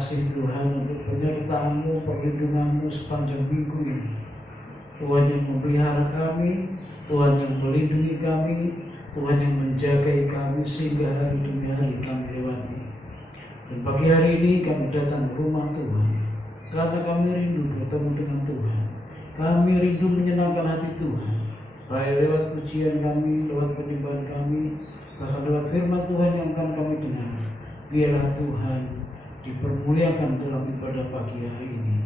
kasih Tuhan untuk penyertaan-Mu, perlindungan-Mu sepanjang minggu ini. Tuhan yang memelihara kami, Tuhan yang melindungi kami, Tuhan yang menjagai kami sehingga hari demi hari kami lewati. Dan pagi hari ini kami datang ke rumah Tuhan karena kami rindu bertemu dengan Tuhan. Kami rindu menyenangkan hati Tuhan, baik lewat pujian kami, lewat penyembahan kami, bahkan lewat firman Tuhan yang akan kami dengar. Biarlah Tuhan dipermuliakan dalam ibadah pagi hari ini.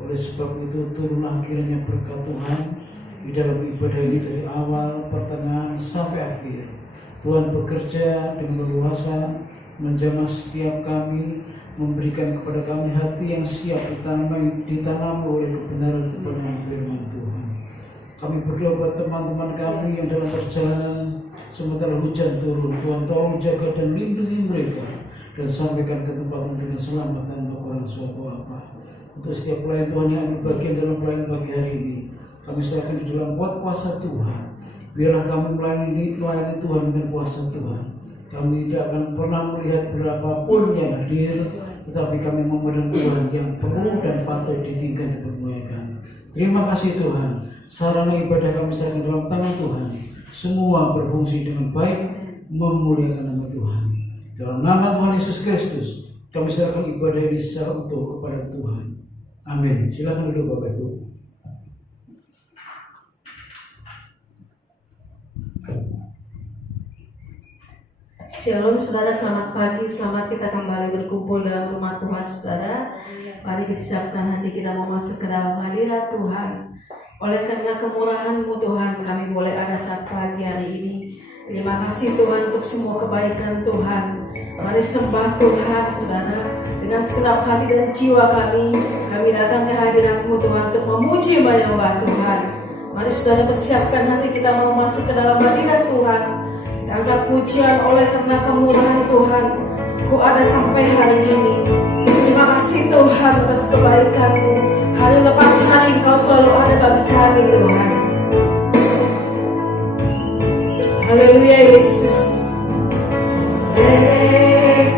Oleh sebab itu turunlah kiranya berkat Tuhan di dalam ibadah ini dari awal, pertengahan sampai akhir. Tuhan bekerja dengan leluasa, menjamah setiap kami, memberikan kepada kami hati yang siap ditanam oleh kebenaran firman Tuhan. Kami berdoa buat teman-teman kami yang dalam perjalanan sementara hujan turun. Tuhan tolong jaga dan lindungi mereka dan sampaikan ke tempat dengan selamat tanpa kurang suatu apa. Untuk setiap pelayan Tuhan yang berbagian dalam pelayan pagi hari ini, kami serahkan di dalam kuasa Tuhan. Biarlah kami melayani Tuhan dengan kuasa Tuhan. Kami tidak akan pernah melihat berapapun yang hadir, tetapi kami memandang Tuhan yang perlu dan patut ditinggikan dan dimuliakan. Terima kasih Tuhan. Sarana ibadah kami serahkan dalam tangan Tuhan. Semua berfungsi dengan baik, memuliakan nama Tuhan. Dalam nama Tuhan Yesus Kristus, kami serahkan ibadah ini secara utuh kepada Tuhan. Amin. Silakan duduk Bapak Ibu. Shalom saudara, selamat pagi, selamat kita kembali berkumpul dalam rumah Tuhan saudara. Mari kita siapkan hati kita mau masuk ke dalam hadirat Tuhan. Oleh karena kemurahan-Mu Tuhan, kami boleh ada saat pagi hari ini. Terima kasih Tuhan untuk semua kebaikan Tuhan. Mari sembah Tuhan saudara. Dengan segenap hati dan jiwa kami datang ke hadirat-Mu Tuhan untuk memuji menyembah Tuhan. Mari saudara persiapkan hati kita mau masuk ke dalam hadirat Tuhan. Kita angkat pujian oleh karena kemurahan Tuhan. Ku ada sampai hari ini. Terima kasih Tuhan atas kebaikan-Mu. Hari lepas hari Engkau selalu ada bagi kami Tuhan. Haleluya Yesus.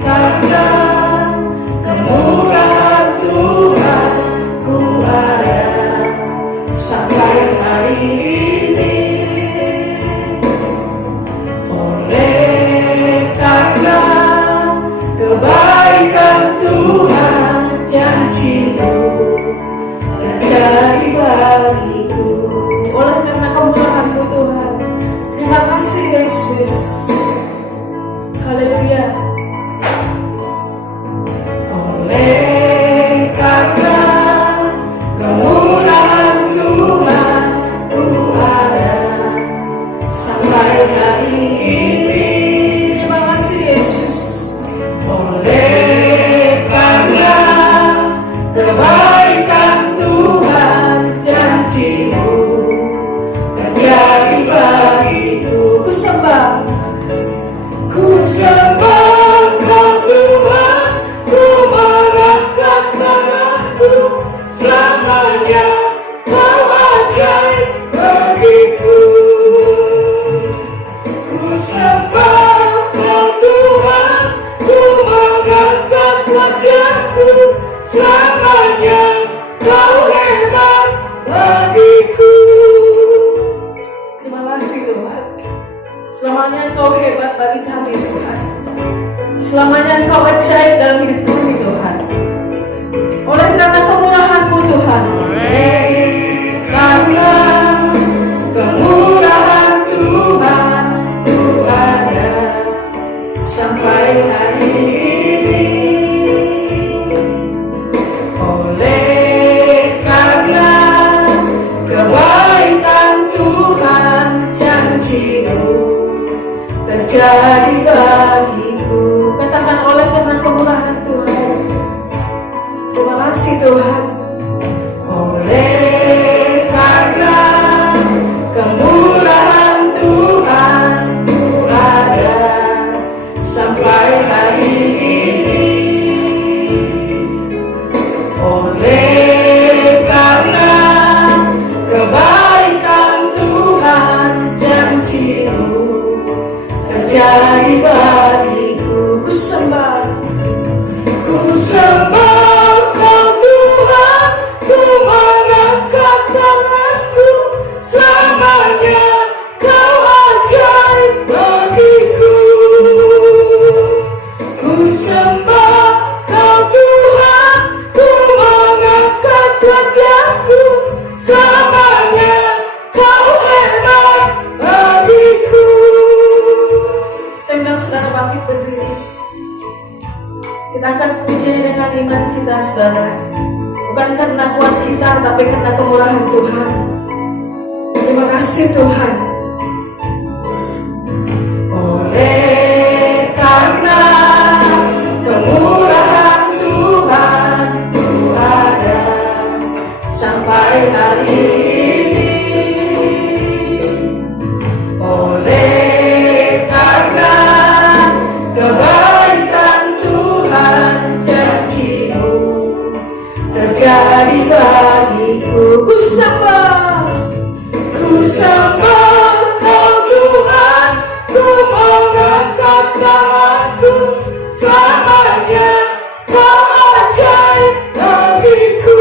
Karena kemurahan Tuhan, ku ada sampai hari ini. Oleh karena kebaikan Tuhan, janji-Mu terjadi bagiku. Oleh karena kemurahan-Mu Tuhan, terima kasih Yesus. Haleluya. Oleh karena kemurahan Tuhan, ku ada sampai hari ini. Terima kasih Yesus. Oleh karena kebaikan Tuhan, janji-Mu terjadi bagiku. Ku sembah Kau Tuhan, ku mengangkat tanganku. Selamanya Kau ajaib bagiku. Ku sembah Kau Tuhan, ku mengangkat wajahku. Selamanya Kau hebat bagiku. Terima kasih Tuhan. Selamanya Engkau hebat bagi kami Tuhan. Selamanya Engkau ajaib dalam hidup kami Tuhan. Oleh karena kemurahan-Mu Tuhan. Karena kemurahan Tuhan, ku ada sampai hari ini. Oleh karena kebaikan Tuhan, janji-Mu terjadi bagiku. Katakan oleh karena kemurahan Tuhan. Terima kasih Tuhan. Oleh karena kemurahan Tuhan, ku ada sampai hari ini. Oleh karena kebaikan Tuhan, janji-Mu terjadi bagiku. Ku sembah Kita angkat pujian dengan iman kita, saudara. Bukan karena kuat kita, tapi karena kemurahan Tuhan. Terima kasih Tuhan. Oleh karena kemurahan Tuhan ku ada sampai hari ini. Oleh karena kebaikan Tuhan, janji-Mu terjadi bagiku. Ku sembah Kau Tuhan, ku mengangkat tanganku, selamanya Kau ajaib bagiku.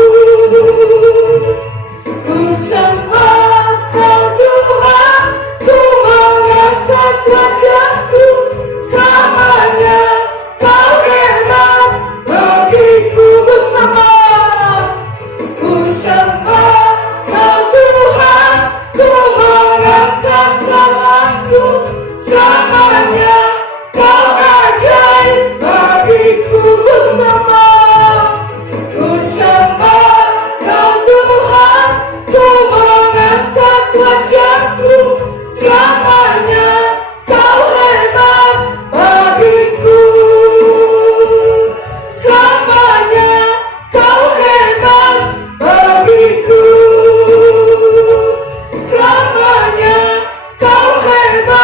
Ku sembah Kau Tuhan, ku mengangkat wajahku, selamanya Kau hebat bagiku. Ku sembah Kau Tuhan, ku mengangkat tanganku, selamanya Kau ajaib bagiku. Ku sembah Kau Tuhan, ku mengangkat wajahku, selamanya Kau hebat bagiku. Selamanya Kau hebat bagiku. Selamanya Kau hebat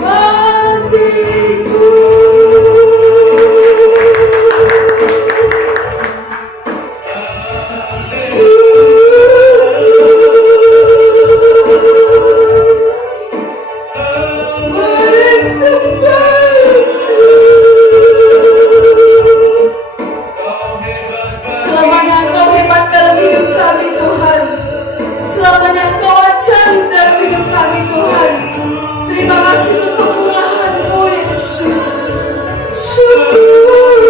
bagiku. Selamanya Engkau hebat dalam hidup kami Tuhan. Selamanya Engkau ajaib dalam hidup kami Tuhan. Terima kasih untuk kemurahan-Mu Yesus. Syukur.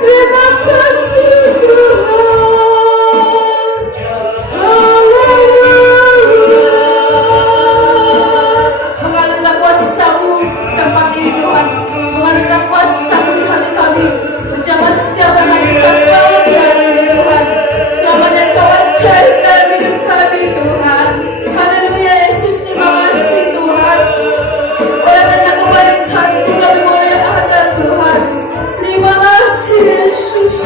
Terima kasih Tuhan. Haleluya. Mengalirkan kuasa-Mu di tempat ini Tuhan. Mengalirkan kuasa-Mu di hati kami. Menjaga setiap hari sampai di hari ini Tuhan. Selamanya Engkau ajaib dalam hidup kami Tuhan. Haleluya Yesus, terima kasih Tuhan. Oleh karena kebaikan-Mu kami boleh ada Tuhan. Terima kasih Yesus.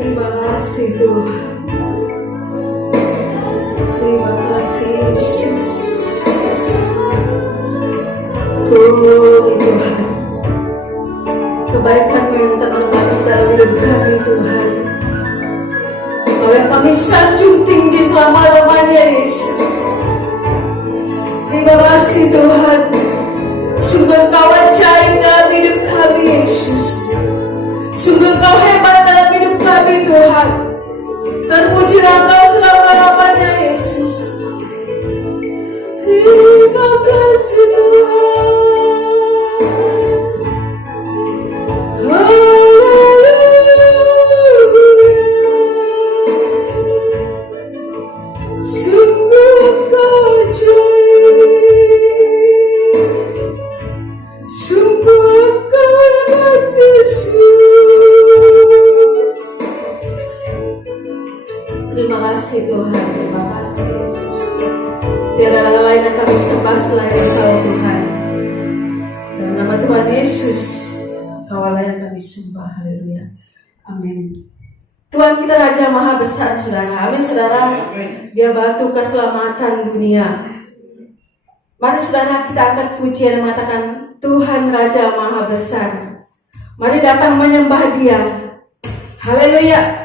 Terima kasih Tuhan. Terima kasih Yesus. Oh Tuhan, kebaikan-Mu yang tak terbatas dalam hidup kami Tuhan. Oleh kami sanjung tinggi selama-lamanya Yesus. Terima kasih Tuhan. Sungguh Engkau ajaib dalam hidup kami Yesus. Sungguh Engkau hebat dalam hidup kami Tuhan. Terpujilah Engkau selama-lamanya Yesus. Terima kasih Tuhan. Sungguh Engkau ajaib. Sungguh Engkau hebat Yesus. Terima kasih Tuhan. Terima kasih Yesus. Tiada Allah lain yang kami sembah selain Engkau Tuhan. Dalam nama Tuhan Yesus, Kau Allah yang kami sembah. Haleluya. Amin. Tuhan kita Raja Maha Besar, saudara. Amin, saudara. Dia batu keselamatan dunia. Mari saudara kita angkat pujian dan mengatakan, Tuhan Raja Maha Besar. Mari datang menyembah Dia. Haleluya.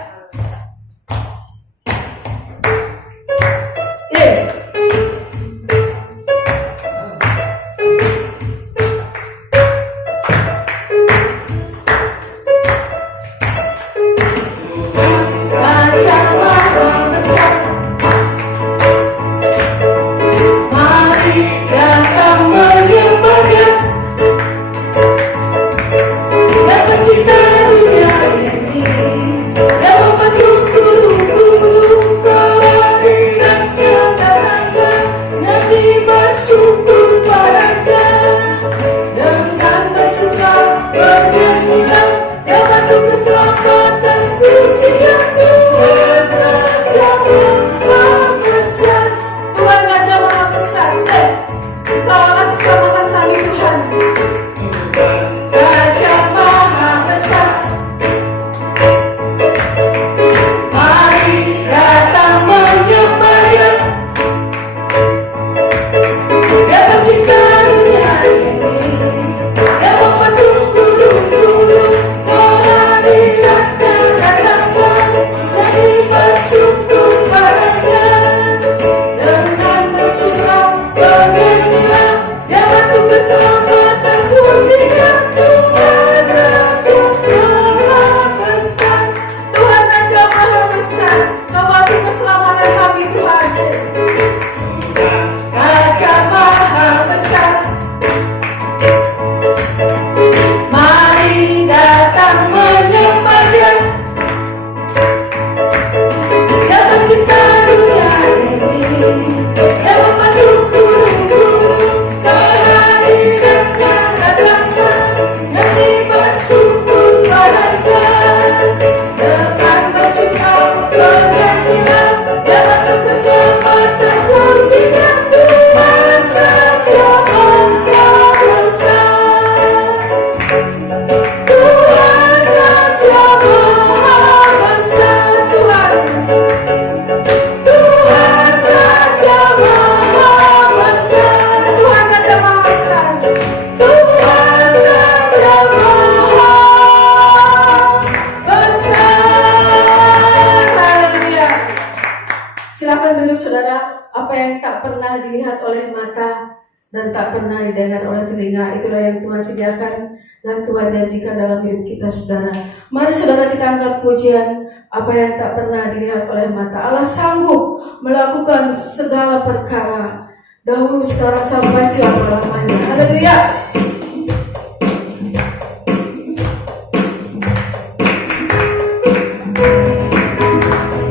Apa yang tak pernah dilihat oleh mata dan tak pernah didengar oleh telinga, itulah yang Tuhan sediakan dan Tuhan janjikan dalam hidup kita, saudara. Mari saudara kita angkat pujian. Apa yang tak pernah dilihat oleh mata, Allah sanggup melakukan segala perkara, dahulu, sekarang, sampai selama-lamanya. Haleluya.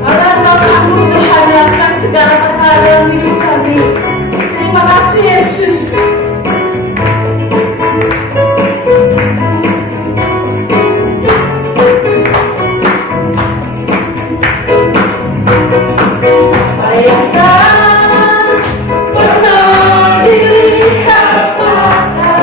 Allah, Engkau sanggup Tuhan melakukan segala perkara dalam hidup kami. Terima kasih Yesus. Apa yang tak pernah dilihat mata,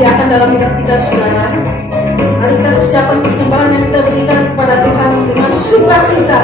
sediakan dalam hidup kita, saudara. Mari kita persiapkan persembahan yang kita berikan kepada Tuhan dengan sukacita.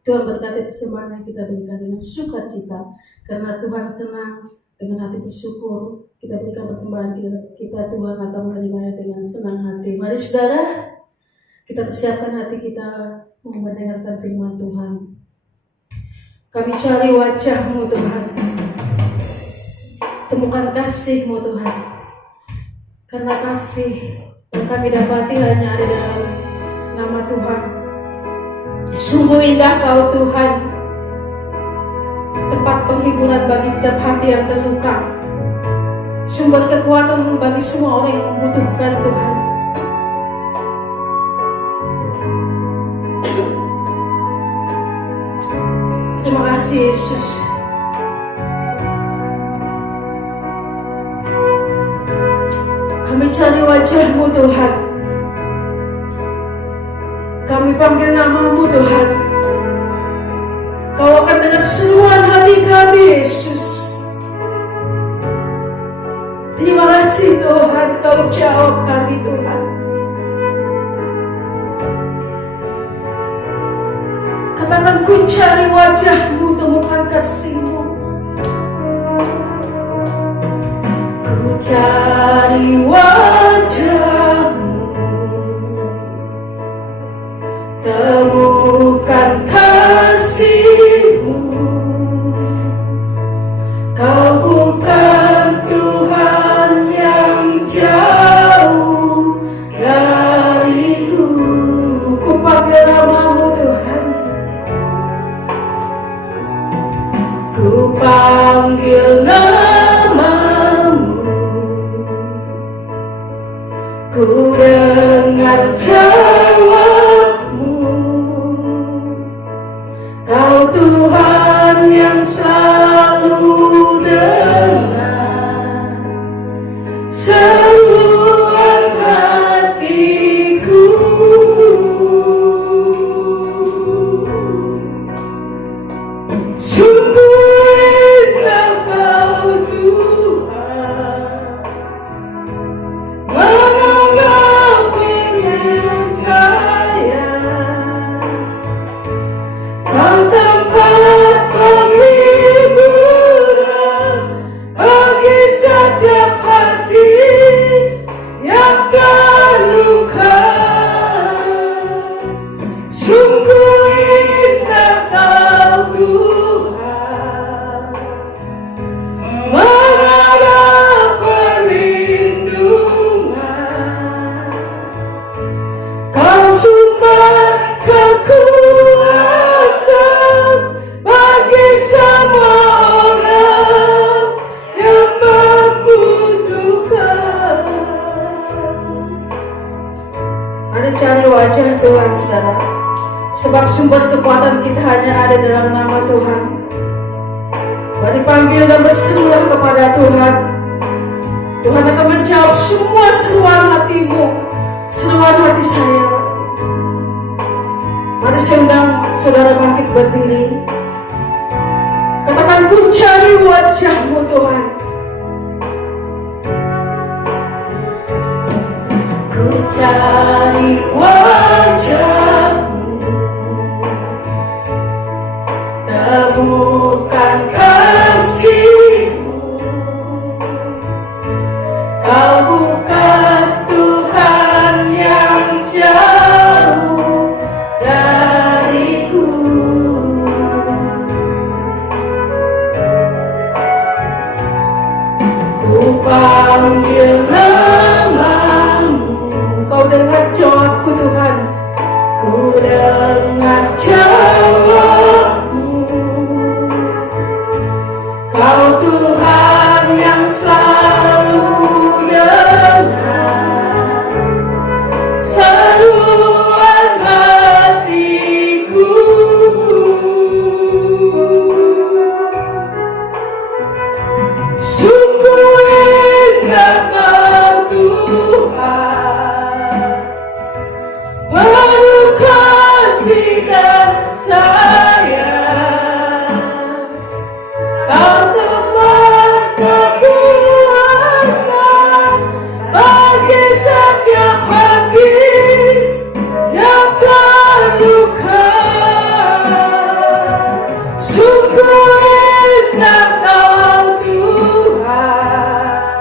Tuhan berkati persembahan yang kita berikan dengan sukacita, karena Tuhan senang dengan hati bersyukur. Kita berikan persembahan kita, Tuhan akan menerimanya dengan senang hati. Mari saudara, kita persiapkan hati kita mendengarkan firman Tuhan. Kami cari wajah-Mu Tuhan, temukan kasih-Mu Tuhan, karena kasih yang kami dapati hanya ada dalam nama Tuhan. Sungguh indah Kau Tuhan, tempat penghiburan bagi setiap hati yang terluka, sumber kekuatan bagi semua orang yang membutuhkan Tuhan. Terima kasih Yesus. Kami cari wajah-Mu Tuhan, kami panggil nama-Mu Tuhan. Kau akan dengar seruan hati kami Yesus. Terima kasih Tuhan, Kau jawab kami Tuhan. Katakan, ku cari wajah-Mu, temukan kasih-Mu. Ku cari wajah-Mu, temukan kasih-Mu. Kau bukan Tuhan yang jauh dariku. Ku panggil nama-Mu Tuhan, ku panggil nama-Mu, ku dengar jawab-Mu. Kau Tuhan yang selalu dengar seruan hatiku. Sungguh indah Kau Tuhan, menolak penyayang. Kau tempat penghiburan bagi setiap hati yang terluka. Sungguh indah Kau Tuhan, menghadap perlindungan. Kau sumber kekuatan bagi semua orang yang membutuhkan. Mari cari wajah Tuhan, saudara. Sebab sumber kekuatan kita hanya ada dalam nama Tuhan. Mari panggil dan berserulah kepada Tuhan. Tuhan akan menjawab semua seruan hatimu, seruan hati saya. Mari saya undang saudara bangkit berdiri. Katakan, ku cari wajah-Mu Tuhan. Ku cari wajah-Mu, temukan kasih-Mu. Kau bukan Tuhan yang jauh dariku. Ku panggil namamu, Kau dengar jawabku Tuhan. Ku dengar jawabmu. Kau Tuhan yang selalu dengar seruan hatiku. Sungguh indah Kau Tuhan, penuh kasih dan sayang. Kau tempat kekuatan bagi setiap hati yang terluka. Sungguh indah Kau Tuhan,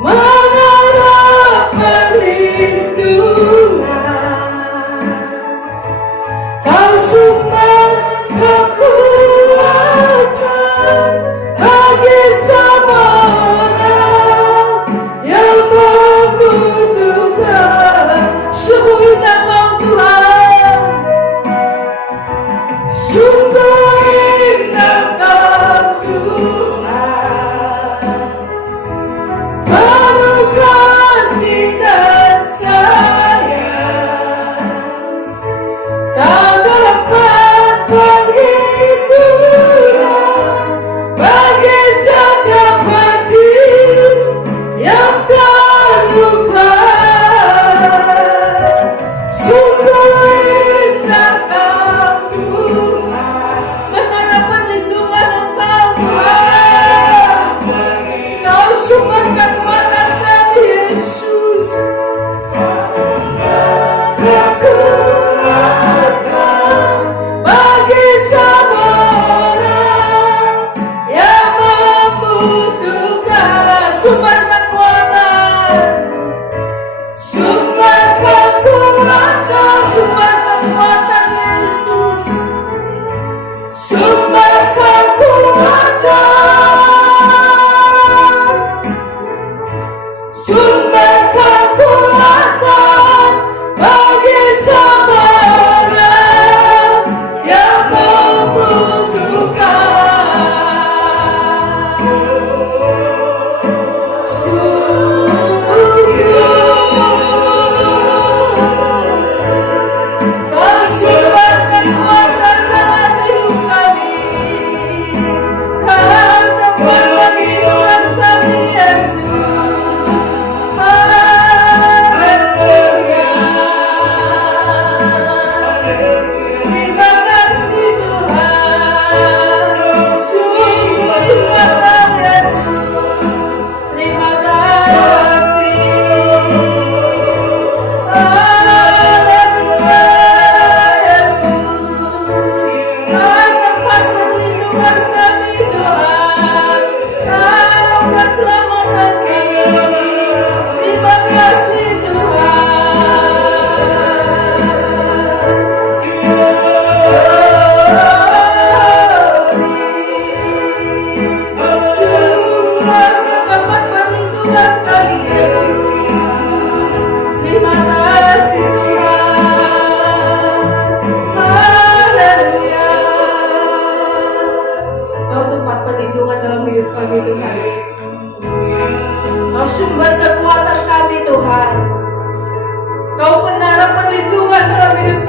mengharap perlindungan. Kau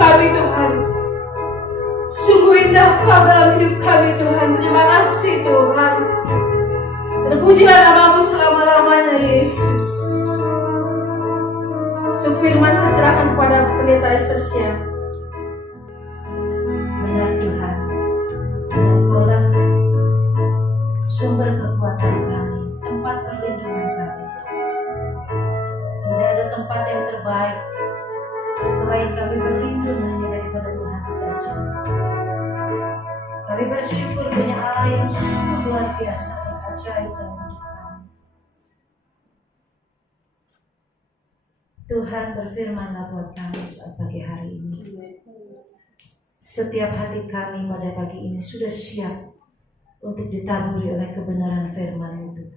kami Tuhan. Sungguh indah Kau dalam hidup kami Tuhan. Terima kasih Tuhan. Terpujilah namamu selama-lamanya Yesus. Untuk firman saya serahkan kepada pendeta Esther Syah. Benar Tuhan, Engkaulah sumber kekuatan kami, tempat perlindungan kami. Tidak ada tempat yang terbaik selain kami berlindung hanya daripada Tuhan saja. Kami bersyukur punya Allah yang sungguh luar biasa dan ajaib dalam hidup kami. Tuhan berfirman-Lah buat kami saat pagi hari ini. Setiap hati kami pada pagi ini sudah siap untuk ditaburi oleh kebenaran firman itu.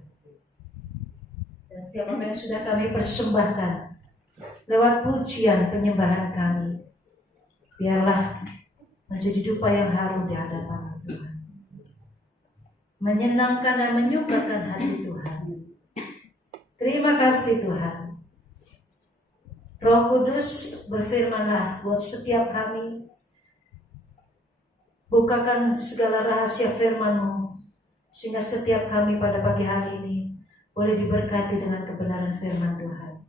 Dan setiap apa yang sudah kami persembahkan lewat pujian penyembahan kami, biarlah menjadi dupa yang harum di hadapan Tuhan, menyenangkan dan menyukakan hati Tuhan. Terima kasih Tuhan. Roh Kudus berfirman-Lah buat setiap kami. Bukakan segala rahasia firman-Mu, sehingga setiap kami pada pagi hari ini boleh diberkati dengan kebenaran firman Tuhan.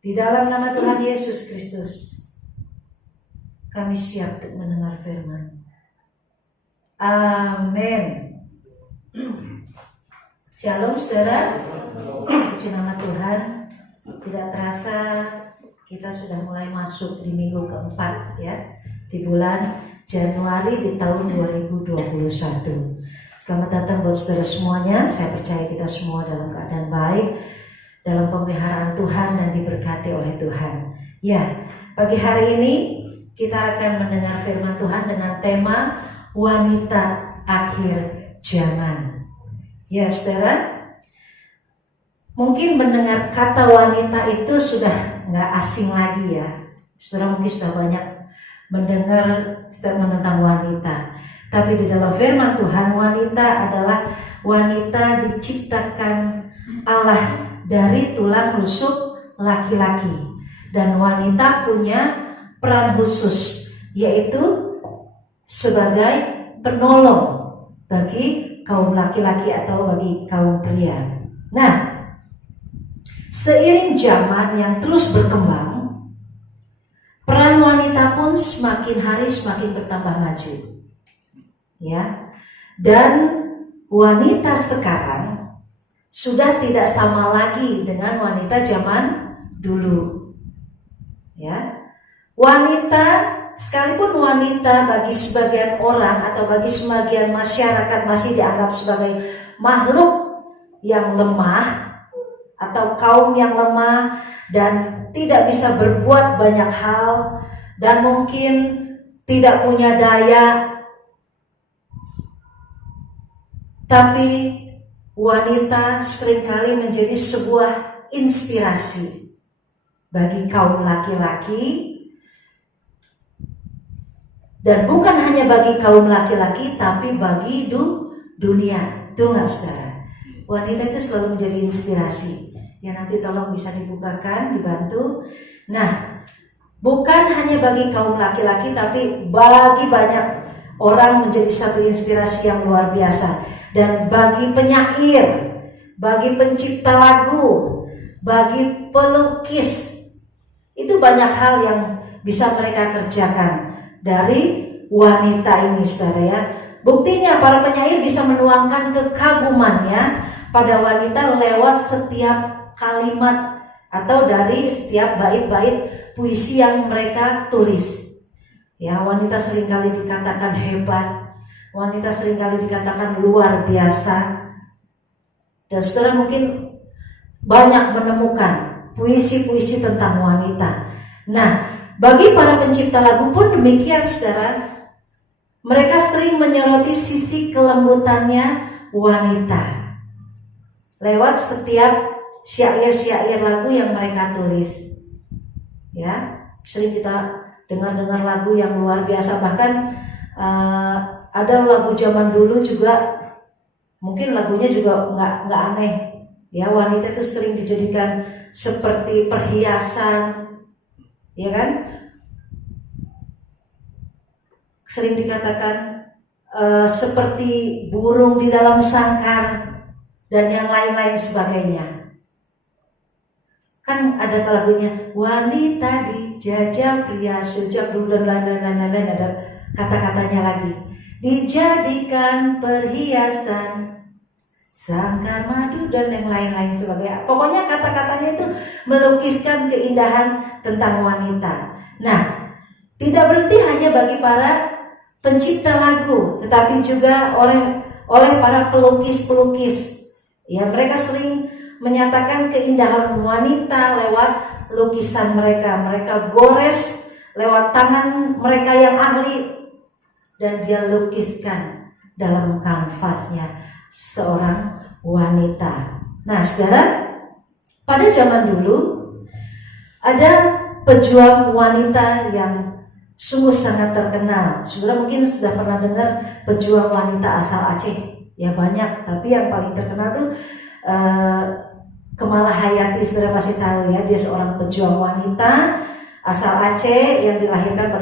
Di dalam nama Tuhan Yesus Kristus, kami siap untuk mendengar firman. Amin. Shalom saudara, puji nama Tuhan. Tidak terasa kita sudah mulai masuk di minggu keempat ya, di bulan Januari di tahun 2021. Selamat datang buat saudara semuanya. Saya percaya kita semua dalam keadaan baik, dalam pemeliharaan Tuhan dan diberkati oleh Tuhan. Ya, pagi hari ini kita akan mendengar firman Tuhan dengan tema wanita akhir zaman. Ya saudara, mungkin mendengar kata wanita itu sudah nggak asing lagi ya. Saudara mungkin sudah banyak mendengar statement tentang wanita. Tapi di dalam firman Tuhan, wanita adalah wanita diciptakan Allah dari tulang rusuk laki-laki. Dan wanita punya peran khusus, yaitu sebagai penolong bagi kaum laki-laki atau bagi kaum pria. Nah, seiring zaman yang terus berkembang, peran wanita pun semakin hari semakin bertambah maju. Ya. Dan wanita sekarang sudah tidak sama lagi dengan wanita zaman dulu. Ya. Wanita, sekalipun wanita bagi sebagian orang atau bagi sebagian masyarakat masih dianggap sebagai makhluk yang lemah atau kaum yang lemah dan tidak bisa berbuat banyak hal dan mungkin tidak punya daya, tapi wanita seringkali menjadi sebuah inspirasi bagi kaum laki-laki, dan bukan hanya bagi kaum laki-laki tapi bagi dunia. Itu enggak saudara? Wanita itu selalu menjadi inspirasi. Ya nanti tolong bisa dibukakan, dibantu. Nah, bukan hanya bagi kaum laki-laki tapi bagi banyak orang menjadi satu inspirasi yang luar biasa. Dan bagi penyair, bagi pencipta lagu, bagi pelukis, itu banyak hal yang bisa mereka kerjakan dari wanita ini saudara ya. Buktinya para penyair bisa menuangkan kekagumannya pada wanita lewat setiap kalimat atau dari setiap bait-bait puisi yang mereka tulis. Ya, wanita seringkali dikatakan hebat, wanita seringkali dikatakan luar biasa. Dan saudara mungkin banyak menemukan puisi-puisi tentang wanita. Nah, bagi para pencipta lagu pun demikian saudara. Mereka sering menyoroti sisi kelembutannya wanita lewat setiap syair-syair lagu yang mereka tulis. Ya, sering kita dengar lagu yang luar biasa. Bahkan ada lagu zaman dulu juga, mungkin lagunya juga nggak aneh. Ya, wanita itu sering dijadikan seperti perhiasan, ya kan? sering dikatakan seperti burung di dalam sangkar dan yang lain-lain sebagainya. Kan ada lagunya, wanita dijajah pria sejak dulu dan lain-lain, ada kata-katanya lagi. Dijadikan perhiasan, sangkar madu dan yang lain-lain sebagainya. Pokoknya kata-katanya itu melukiskan keindahan tentang wanita. Nah, tidak berhenti hanya bagi para pencipta lagu, tetapi juga oleh para pelukis-pelukis. Ya, mereka sering menyatakan keindahan wanita lewat lukisan mereka. Mereka gores lewat tangan mereka yang ahli dan dia lukiskan dalam kanvasnya seorang wanita. Nah, saudara, pada zaman dulu ada pejuang wanita yang sungguh sangat terkenal. Saudara mungkin sudah pernah dengar pejuang wanita asal Aceh. Ya banyak, tapi yang paling terkenal tuh Kemala Hayati. Saudara pasti tahu ya, dia seorang pejuang wanita asal Aceh yang dilahirkan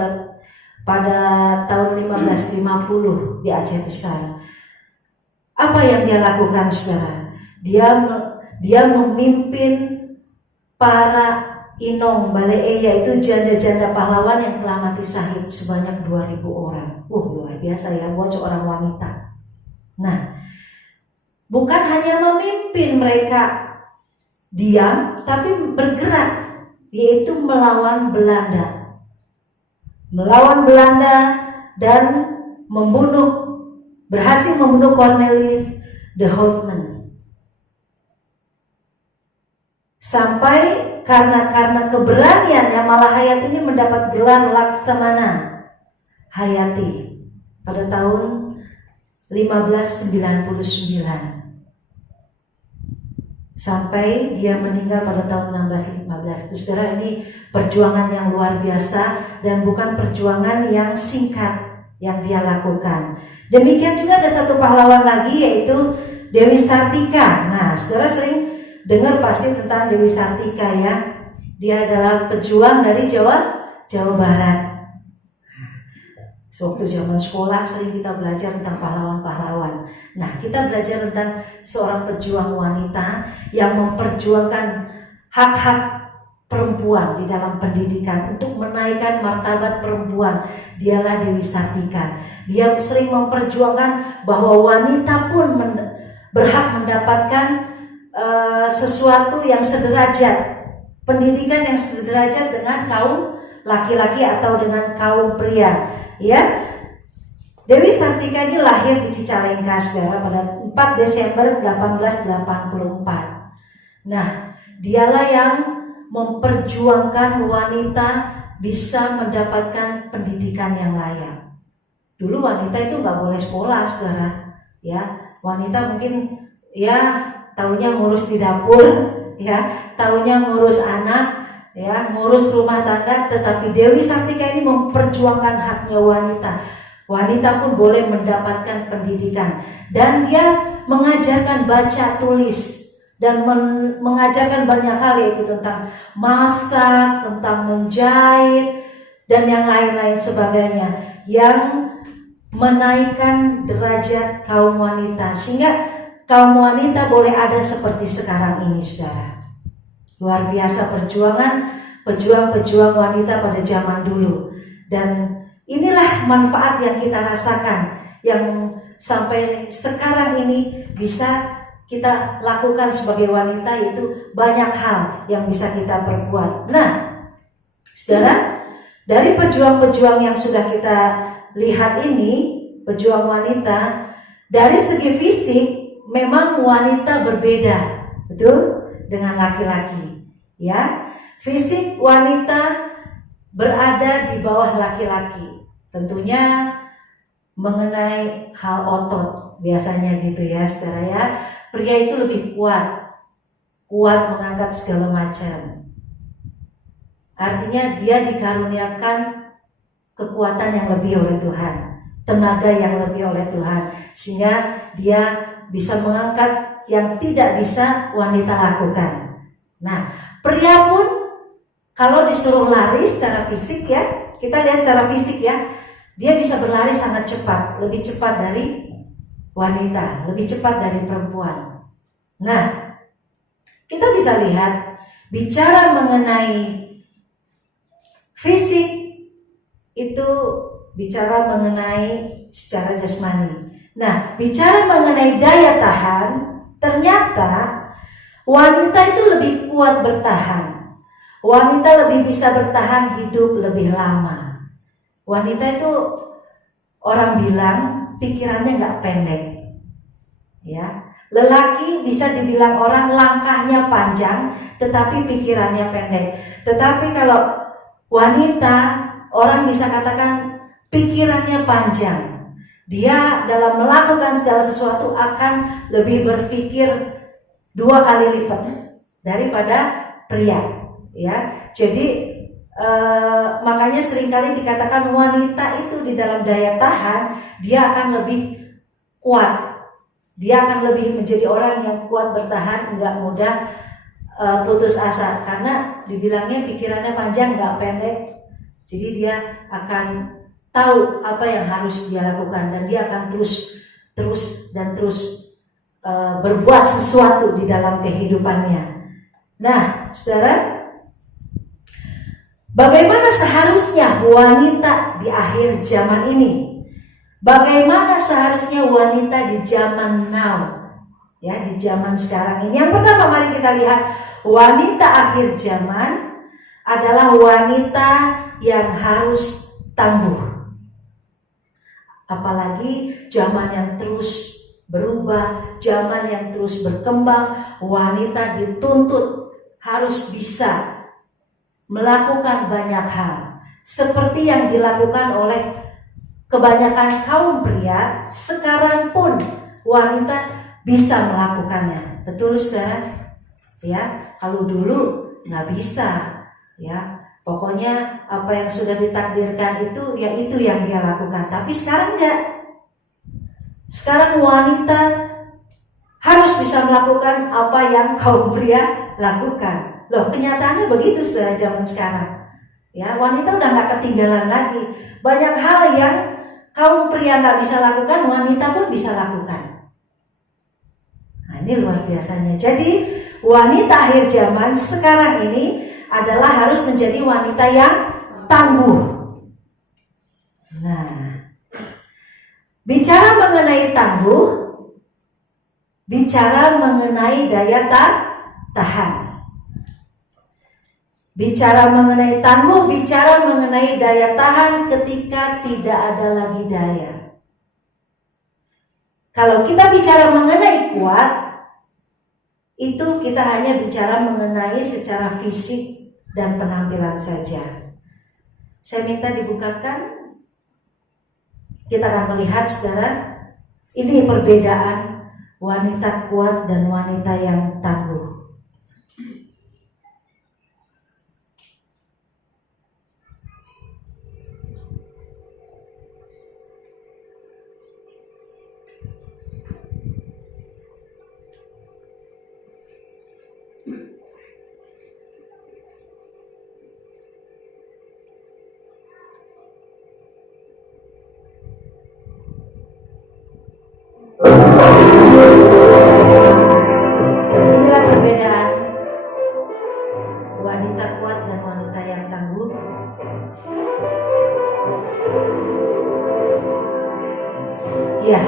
pada tahun 1550 di Aceh Besar. Apa yang dia lakukan, saudara? Dia memimpin para inong balee, yaitu janda-janda pahlawan yang telah mati syahid sebanyak 2.000 orang. Luar biasa ya buat seorang wanita. Nah, bukan hanya memimpin mereka diam, tapi bergerak, yaitu melawan Belanda. Melawan Belanda dan berhasil membunuh Cornelis de Houtman. Sampai karena keberaniannya Mala Hayati ini mendapat gelar Laksamana Hayati pada tahun 1599 sampai dia meninggal pada tahun 1615. Saudara, ini perjuangan yang luar biasa dan bukan perjuangan yang singkat yang dia lakukan. Demikian juga ada satu pahlawan lagi, yaitu Dewi Sartika. Nah, saudara sering dengar pasti tentang Dewi Sartika ya. Dia adalah pejuang dari Jawa Barat. Waktu zaman sekolah sering kita belajar tentang pahlawan-pahlawan. Nah, kita belajar tentang seorang pejuang wanita yang memperjuangkan hak-hak perempuan di dalam pendidikan untuk menaikkan martabat perempuan. Dialah Dewi Sartika. Dia sering memperjuangkan bahwa wanita pun berhak mendapatkan sesuatu yang sederajat, pendidikan yang sederajat dengan kaum laki-laki atau dengan kaum pria. Ya, Dewi Sartika ini lahir di Cicalengka, saudara, pada 4 Desember 1884. Nah, dialah yang memperjuangkan wanita bisa mendapatkan pendidikan yang layak. Dulu wanita itu nggak boleh sekolah, saudara. Ya, wanita mungkin ya taunya ngurus di dapur, ya, taunya ngurus anak, ya, ngurus rumah tangga. Tetapi Dewi Sartika ini memperjuangkan haknya wanita. Wanita pun boleh mendapatkan pendidikan, dan dia mengajarkan baca tulis dan mengajarkan banyak hal, yaitu tentang masak, tentang menjahit dan yang lain-lain sebagainya, yang menaikkan derajat kaum wanita sehingga kaum wanita boleh ada seperti sekarang ini, saudara. Luar biasa perjuangan pejuang-pejuang wanita pada zaman dulu. Dan inilah manfaat yang kita rasakan, yang sampai sekarang ini bisa kita lakukan sebagai wanita, yaitu banyak hal yang bisa kita perbuat. Nah, saudara, dari pejuang-pejuang yang sudah kita lihat ini, pejuang wanita, dari segi fisik memang wanita berbeda, betul? Dengan laki-laki, ya. Fisik wanita berada di bawah laki-laki. Tentunya mengenai hal otot biasanya gitu ya, saudara ya. Pria itu lebih kuat mengangkat segala macam. Artinya dia dikaruniakan kekuatan yang lebih oleh Tuhan, tenaga yang lebih oleh Tuhan, sehingga dia bisa mengangkat yang tidak bisa wanita lakukan. Nah, pria pun kalau disuruh lari secara fisik ya, kita lihat secara fisik ya, Dia bisa berlari sangat cepat, lebih cepat dari wanita, lebih cepat dari perempuan. Nah, kita bisa lihat, bicara mengenai fisik itu bicara mengenai secara jasmani. Nah, bicara mengenai daya tahan, ternyata wanita itu lebih kuat bertahan. Wanita lebih bisa bertahan hidup lebih lama. Wanita itu orang bilang pikirannya nggak pendek, ya. Lelaki bisa dibilang orang langkahnya panjang, tetapi pikirannya pendek. Tetapi kalau wanita, orang bisa katakan pikirannya panjang. Dia dalam melakukan segala sesuatu akan lebih berpikir 2 kali lipat daripada pria, ya. Jadi makanya seringkali dikatakan wanita itu di dalam daya tahan dia akan lebih kuat, dia akan lebih menjadi orang yang kuat bertahan, nggak mudah putus asa, karena dibilangnya pikirannya panjang nggak pendek. Jadi dia akan tahu apa yang harus dia lakukan dan dia akan terus berbuat sesuatu di dalam kehidupannya. Nah, saudara, bagaimana seharusnya wanita di akhir zaman ini? Bagaimana seharusnya wanita di zaman now? Ya, di zaman sekarang ini. Yang pertama, mari kita lihat wanita akhir zaman adalah wanita yang harus tangguh. Apalagi zaman yang terus berubah, zaman yang terus berkembang, wanita dituntut harus bisa melakukan banyak hal seperti yang dilakukan oleh kebanyakan kaum pria. Sekarang pun wanita bisa melakukannya, betul saudara? Ya, kalau dulu nggak bisa, ya. Pokoknya apa yang sudah ditakdirkan itu, ya itu yang dia lakukan. Tapi sekarang enggak. Sekarang wanita harus bisa melakukan apa yang kaum pria lakukan. Loh, kenyataannya begitu saudara zaman sekarang. Ya, wanita udah nggak ketinggalan lagi. Banyak hal yang kaum pria nggak bisa lakukan, wanita pun bisa lakukan. Nah, ini luar biasanya. Jadi wanita akhir zaman sekarang ini adalah harus menjadi wanita yang tangguh. Nah, bicara mengenai tangguh, bicara mengenai daya tahan. Bicara mengenai tangguh, bicara mengenai daya tahan ketika tidak ada lagi daya. Kalau kita bicara mengenai kuat, itu kita hanya bicara mengenai secara fisik dan penampilan saja. Saya minta dibukakan. Kita akan melihat, saudara, ini perbedaan wanita kuat dan wanita yang tangguh. Inilah perbedaan wanita kuat dan wanita yang tangguh. Ya,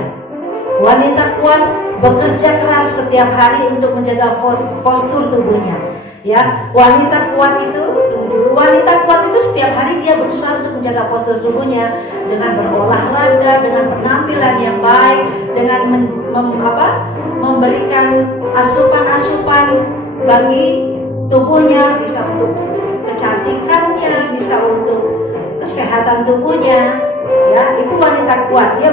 wanita kuat bekerja keras setiap hari untuk menjaga postur tubuhnya. Ya, wanita kuat itu setiap hari dia berusaha untuk menjaga postur tubuhnya dengan berolahraga, dengan penampilan yang baik, dengan memberikan asupan-asupan bagi tubuhnya, bisa untuk kecantikannya, bisa untuk kesehatan tubuhnya. Ya, itu wanita kuat. Dia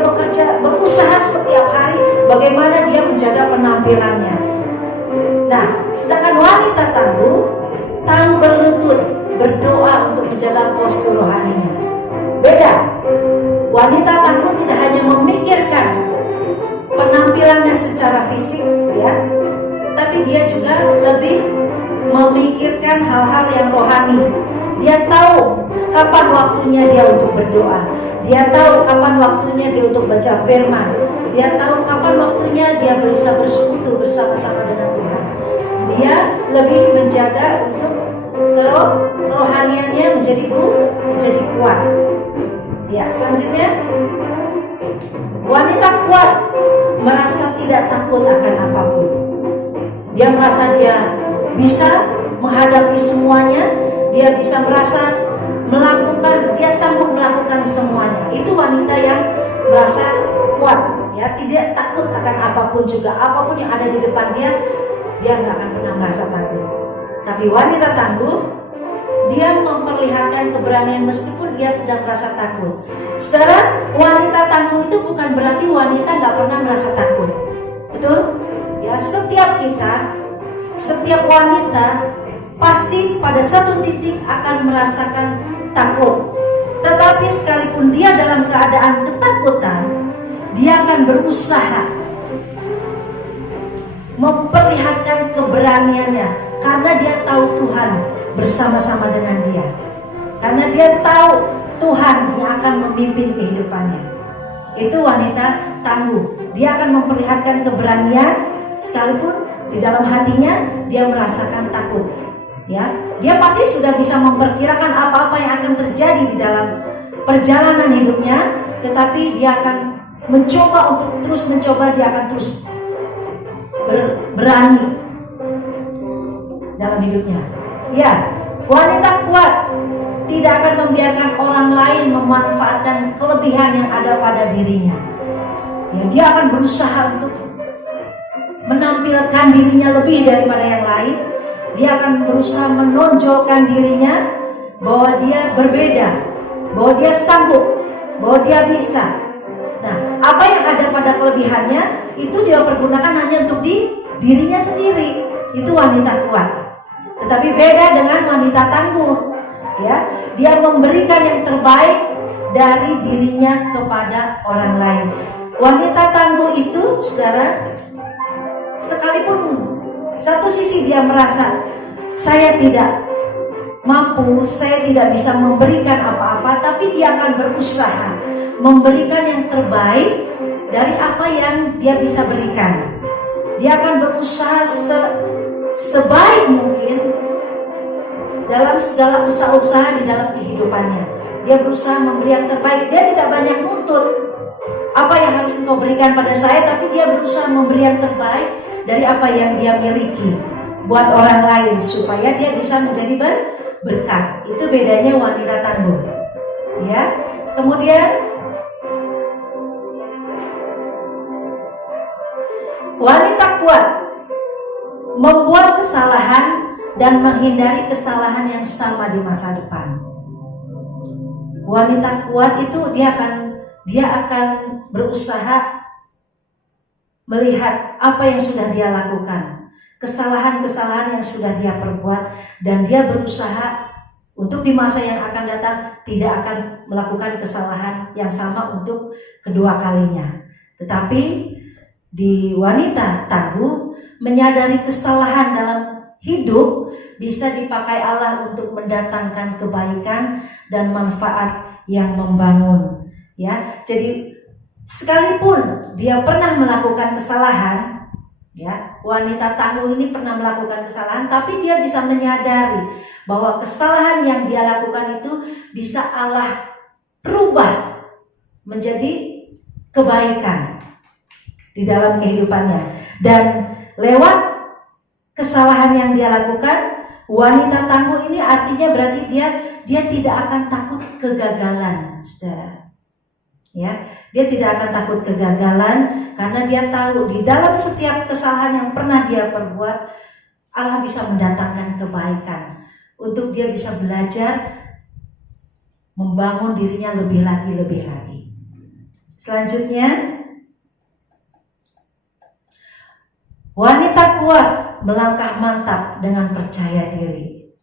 berusaha setiap hari bagaimana dia menjaga penampilannya. Nah, sedangkan wanita tangguh berlutut, berdoa untuk menjaga postur rohaninya. Beda. Wanita tangguh tidak hanya memikirkan penampilannya secara fisik, ya, tapi dia juga lebih memikirkan hal-hal yang rohani. Dia tahu kapan waktunya dia untuk berdoa. Dia tahu kapan waktunya dia untuk baca firman. Dia tahu kapan waktunya dia bisa bersekutu bersama-sama dengan Tuhan. Dia lebih menjaga untuk kerohaniannya menjadi kuat. Ya, selanjutnya wanita kuat merasa tidak takut akan apapun. Dia merasa dia bisa menghadapi semuanya. Dia bisa merasa dia sanggup melakukan semuanya. Itu wanita yang merasa kuat, ya, tidak takut akan apapun juga. Apapun yang ada di depan dia nggak akan pernah merasa takut. Tapi wanita tangguh, dia memperlihatkan keberanian meskipun dia sedang merasa takut. Saudara, wanita tangguh itu bukan berarti wanita nggak pernah merasa takut. Betul? Ya, setiap wanita pasti pada satu titik akan merasakan takut. Tetapi sekalipun dia dalam keadaan ketakutan, dia akan berusaha memperlihatkan keberaniannya karena dia tahu Tuhan bersama-sama dengan dia. Karena dia tahu Tuhan yang akan memimpin kehidupannya. Itu wanita tangguh. Dia akan memperlihatkan keberanian sekalipun di dalam hatinya dia merasakan takut. Ya, dia pasti sudah bisa memperkirakan apa-apa yang akan terjadi di dalam perjalanan hidupnya, tetapi dia akan mencoba untuk terus mencoba, dia akan terus berani dalam hidupnya. Ya, wanita kuat tidak akan membiarkan orang lain memanfaatkan kelebihan yang ada pada dirinya. Ya, dia akan berusaha untuk menampilkan dirinya lebih daripada yang lain. Dia akan berusaha menonjolkan dirinya bahwa dia berbeda, bahwa dia sanggup, bahwa dia bisa. Nah, apa yang ada pada kelebihannya itu dia pergunakan hanya untuk dirinya sendiri. Itu wanita kuat. Tetapi beda dengan wanita tangguh. Ya, dia memberikan yang terbaik dari dirinya kepada orang lain. Wanita tangguh itu, saudara, sekalipun satu sisi dia merasa saya tidak mampu, saya tidak bisa memberikan apa-apa, tapi dia akan berusaha memberikan yang terbaik dari apa yang dia bisa berikan. Dia akan berusaha sebaik mungkin dalam segala usaha-usaha di dalam kehidupannya. Dia berusaha memberi yang terbaik. Dia tidak banyak nuntut apa yang harus engkau berikan pada saya, tapi dia berusaha memberi yang terbaik dari apa yang dia miliki buat orang lain supaya dia bisa menjadi berkat. Itu bedanya wanita tangguh. Ya. Kemudian wanita kuat membuat kesalahan dan menghindari kesalahan yang sama di masa depan. Wanita kuat itu dia akan berusaha melihat apa yang sudah dia lakukan, kesalahan-kesalahan yang sudah dia perbuat, dan dia berusaha untuk di masa yang akan datang tidak akan melakukan kesalahan yang sama untuk kedua kalinya. Tetapi di wanita tangguh menyadari kesalahan dalam hidup bisa dipakai Allah untuk mendatangkan kebaikan dan manfaat yang membangun. Ya, jadi sekalipun dia pernah melakukan kesalahan, ya, wanita tangguh ini pernah melakukan kesalahan, tapi dia bisa menyadari bahwa kesalahan yang dia lakukan itu bisa Allah rubah menjadi kebaikan di dalam kehidupannya. Dan lewat kesalahan yang dia lakukan, wanita tangguh ini artinya berarti dia tidak akan takut kegagalan, saudara. Ya, dia tidak akan takut kegagalan karena dia tahu di dalam setiap kesalahan yang pernah dia perbuat, Allah bisa mendatangkan kebaikan untuk dia bisa belajar membangun dirinya lebih lagi. Selanjutnya, wanita kuat melangkah mantap dengan percaya diri.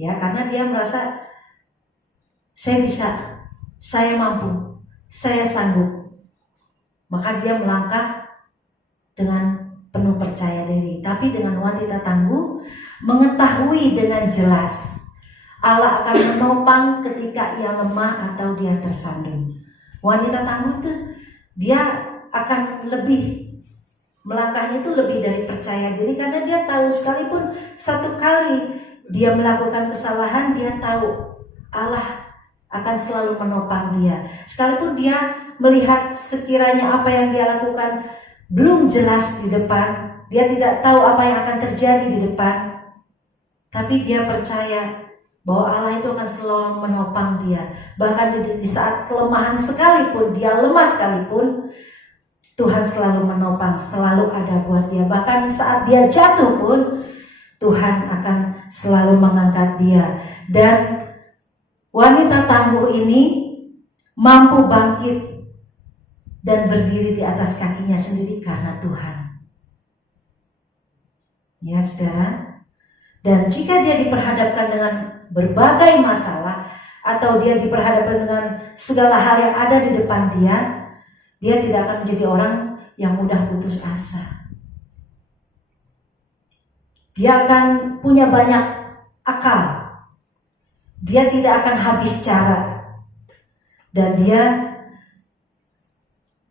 Ya, karena dia merasa saya bisa, saya mampu, saya sanggup. Maka dia melangkah dengan penuh percaya diri. Tapi dengan wanita tangguh mengetahui dengan jelas Allah akan menopang ketika ia lemah atau dia tersandung. Wanita tangguh itu dia akan lebih melangkahnya itu lebih dari percaya diri, karena dia tahu sekalipun satu kali dia melakukan kesalahan, dia tahu Allah akan selalu menopang dia. Sekalipun dia melihat sekiranya apa yang dia lakukan belum jelas di depan, dia tidak tahu apa yang akan terjadi di depan, tapi dia percaya bahwa Allah itu akan selalu menopang dia. Bahkan di saat kelemahan sekalipun, dia lemah sekalipun, Tuhan selalu menopang, selalu ada buat dia. Bahkan saat dia jatuh pun, Tuhan akan selalu mengangkat dia. Dan wanita tangguh ini mampu bangkit dan berdiri di atas kakinya sendiri karena Tuhan. Ya saudara. Dan jika dia diperhadapkan dengan berbagai masalah, atau dia diperhadapkan dengan segala hal yang ada di depan dia tidak akan menjadi orang yang mudah putus asa. Dia akan punya banyak akal. Dia tidak akan habis cara. Dan dia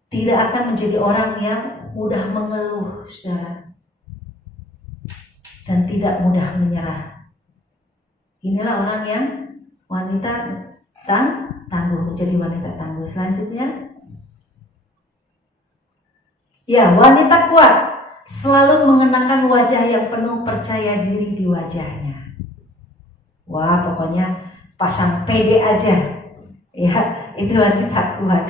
tidak akan menjadi orang yang mudah mengeluh, saudara. Dan tidak mudah menyerah. Inilah orang yang wanita tangguh, menjadi wanita tangguh. Selanjutnya, ya, wanita kuat selalu mengenakan wajah yang penuh percaya diri di wajahnya. Wah, pokoknya pasang pede aja. Ya, itu wanita kuat.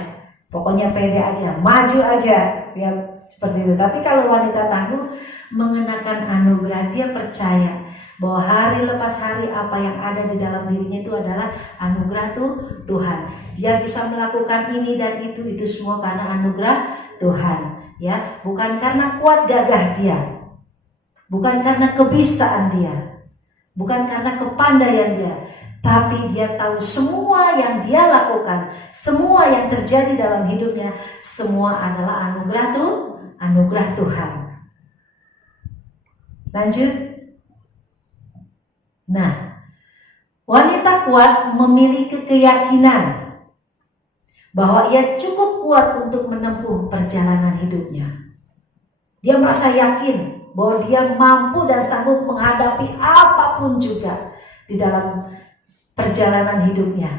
Pokoknya pede aja, maju aja. Ya, seperti itu. Tapi kalau wanita tangguh mengenakan anugerah, dia percaya bahwa hari lepas hari apa yang ada di dalam dirinya itu adalah anugerah Tuhan. Dia bisa melakukan ini dan itu semua karena anugerah Tuhan. Ya, bukan karena kuat gagah dia, bukan karena kebisaan dia, bukan karena kepandaian dia, tapi dia tahu semua yang dia lakukan, semua yang terjadi dalam hidupnya, semua adalah anugerah Tuhan. Lanjut. Nah, wanita kuat memiliki keyakinan bahwa ia cukup kuat untuk menempuh perjalanan hidupnya. Dia merasa yakin bahwa dia mampu dan sanggup menghadapi apapun juga di dalam perjalanan hidupnya.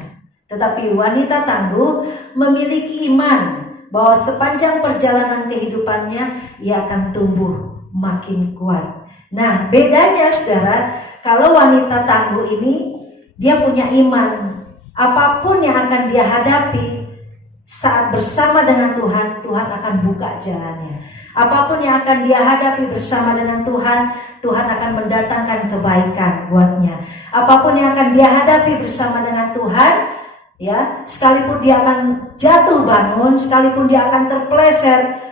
Tetapi wanita tangguh memiliki iman bahwa sepanjang perjalanan kehidupannya ia akan tumbuh makin kuat. Nah, bedanya saudara, kalau wanita tangguh ini dia punya iman, apapun yang akan dia hadapi saat bersama dengan Tuhan, Tuhan akan buka jalannya. Apapun yang akan dia hadapi bersama dengan Tuhan, Tuhan akan mendatangkan kebaikan buatnya. Apapun yang akan dia hadapi bersama dengan Tuhan, ya, sekalipun dia akan jatuh bangun, sekalipun dia akan terpeleset,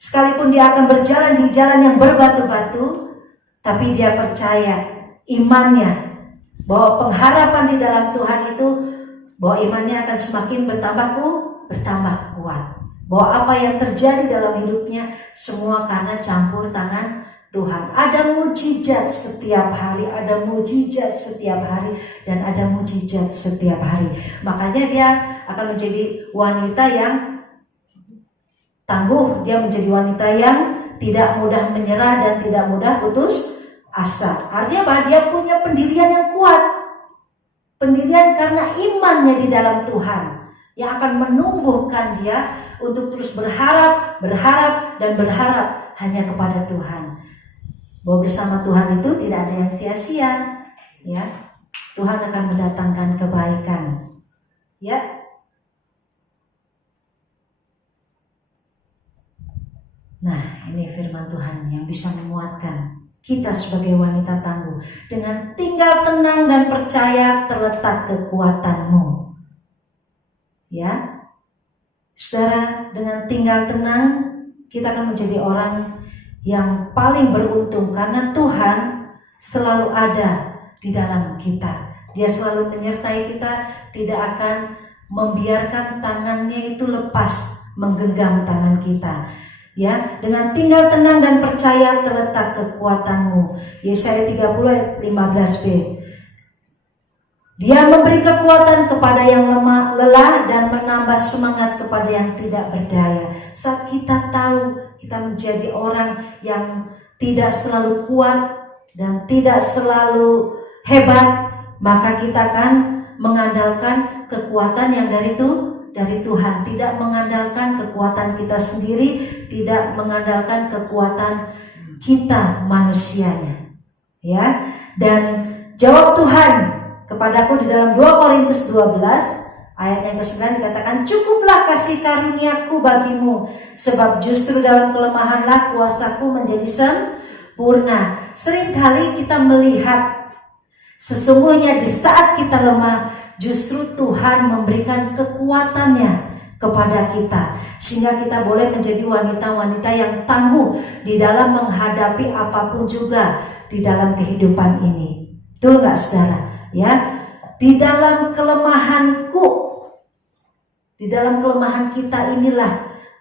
sekalipun dia akan berjalan di jalan yang berbatu-batu, tapi dia percaya imannya bahwa pengharapan di dalam Tuhan itu, bahwa imannya akan semakin bertambah kuat. Bahwa apa yang terjadi dalam hidupnya semua karena campur tangan Tuhan. Ada mujizat setiap hari, ada mujizat setiap hari, dan ada mujizat setiap hari. Makanya dia akan menjadi wanita yang tangguh, dia menjadi wanita yang tidak mudah menyerah dan tidak mudah putus asa. Artinya apa? Dia punya pendirian yang kuat. Pendirian karena imannya di dalam Tuhan, yang akan menumbuhkan dia untuk terus berharap hanya kepada Tuhan. Bahwa bersama Tuhan itu tidak ada yang sia-sia, ya. Tuhan akan mendatangkan kebaikan. Ya. Nah, ini firman Tuhan yang bisa menguatkan kita sebagai wanita tangguh. Dengan tinggal tenang dan percaya terletak kekuatanmu. Ya, saudara, dengan tinggal tenang kita akan menjadi orang yang paling beruntung karena Tuhan selalu ada di dalam kita. Dia selalu menyertai kita, tidak akan membiarkan tangannya itu lepas menggenggam tangan kita. Ya, dengan tinggal tenang dan percaya terletak kekuatanmu. Yesaya 30 ayat 15b. Dia memberi kekuatan kepada yang lemah, lelah, dan menambah semangat kepada yang tidak berdaya. Saat kita tahu kita menjadi orang yang tidak selalu kuat dan tidak selalu hebat, maka kita akan mengandalkan kekuatan yang dari Tuhan, tidak mengandalkan kekuatan kita sendiri, tidak mengandalkan kekuatan kita manusianya. Ya, dan jawab Tuhan kepadaku di dalam 2 Korintus 12 ayat yang ke-9 dikatakan, cukuplah kasih karuniaku bagimu, sebab justru dalam kelemahanlah kuasaku menjadi sempurna. Seringkali kita melihat sesungguhnya di saat kita lemah, justru Tuhan memberikan kekuatannya kepada kita, sehingga kita boleh menjadi wanita-wanita yang tangguh di dalam menghadapi apapun juga di dalam kehidupan ini. Betul gak saudara? Ya, di dalam kelemahanku, di dalam kelemahan kita inilah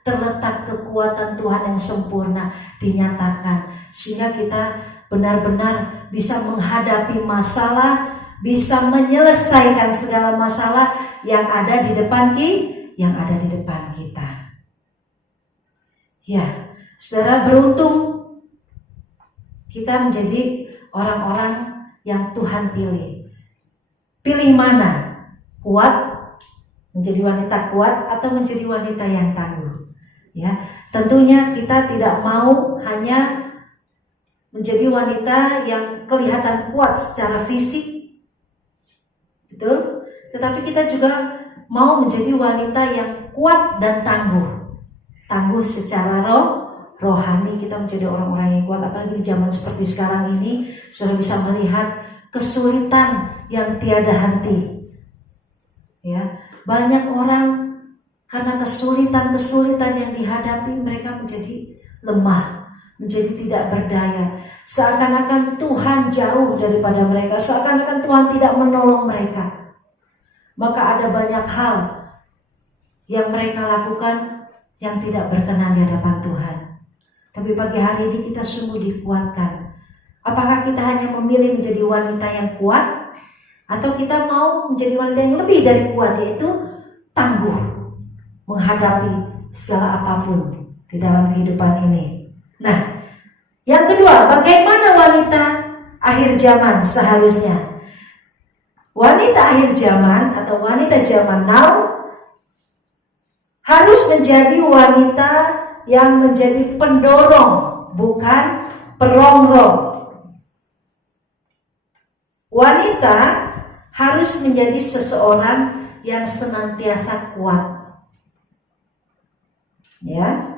terletak kekuatan Tuhan yang sempurna dinyatakan, sehingga kita benar-benar bisa menghadapi masalah, bisa menyelesaikan segala masalah yang ada di depan kita. Ya, saudara, beruntung kita menjadi orang-orang yang Tuhan pilih. Pilih mana? Kuat, menjadi wanita kuat, atau menjadi wanita yang tangguh? Ya, tentunya kita tidak mau hanya menjadi wanita yang kelihatan kuat secara fisik, betul? Tetapi kita juga mau menjadi wanita yang kuat dan tangguh. Tangguh secara rohani, kita menjadi orang-orang yang kuat. Apalagi di zaman seperti sekarang ini, sudah bisa melihat kesulitan yang tiada henti. Ya, banyak orang karena kesulitan yang dihadapi, mereka menjadi lemah, menjadi tidak berdaya. Seakan-akan Tuhan jauh daripada mereka, seakan-akan Tuhan tidak menolong mereka. Maka ada banyak hal yang mereka lakukan yang tidak berkenan di hadapan Tuhan. Tapi pagi hari ini kita sungguh dikuatkan. Apakah kita hanya memilih menjadi wanita yang kuat, atau kita mau menjadi wanita yang lebih dari kuat, yaitu tangguh menghadapi segala apapun di dalam kehidupan ini. Nah, yang kedua, bagaimana wanita akhir zaman seharusnya? Wanita akhir zaman atau wanita zaman now harus menjadi wanita yang menjadi pendorong, bukan perongrong. Wanita harus menjadi seseorang yang senantiasa kuat. Ya,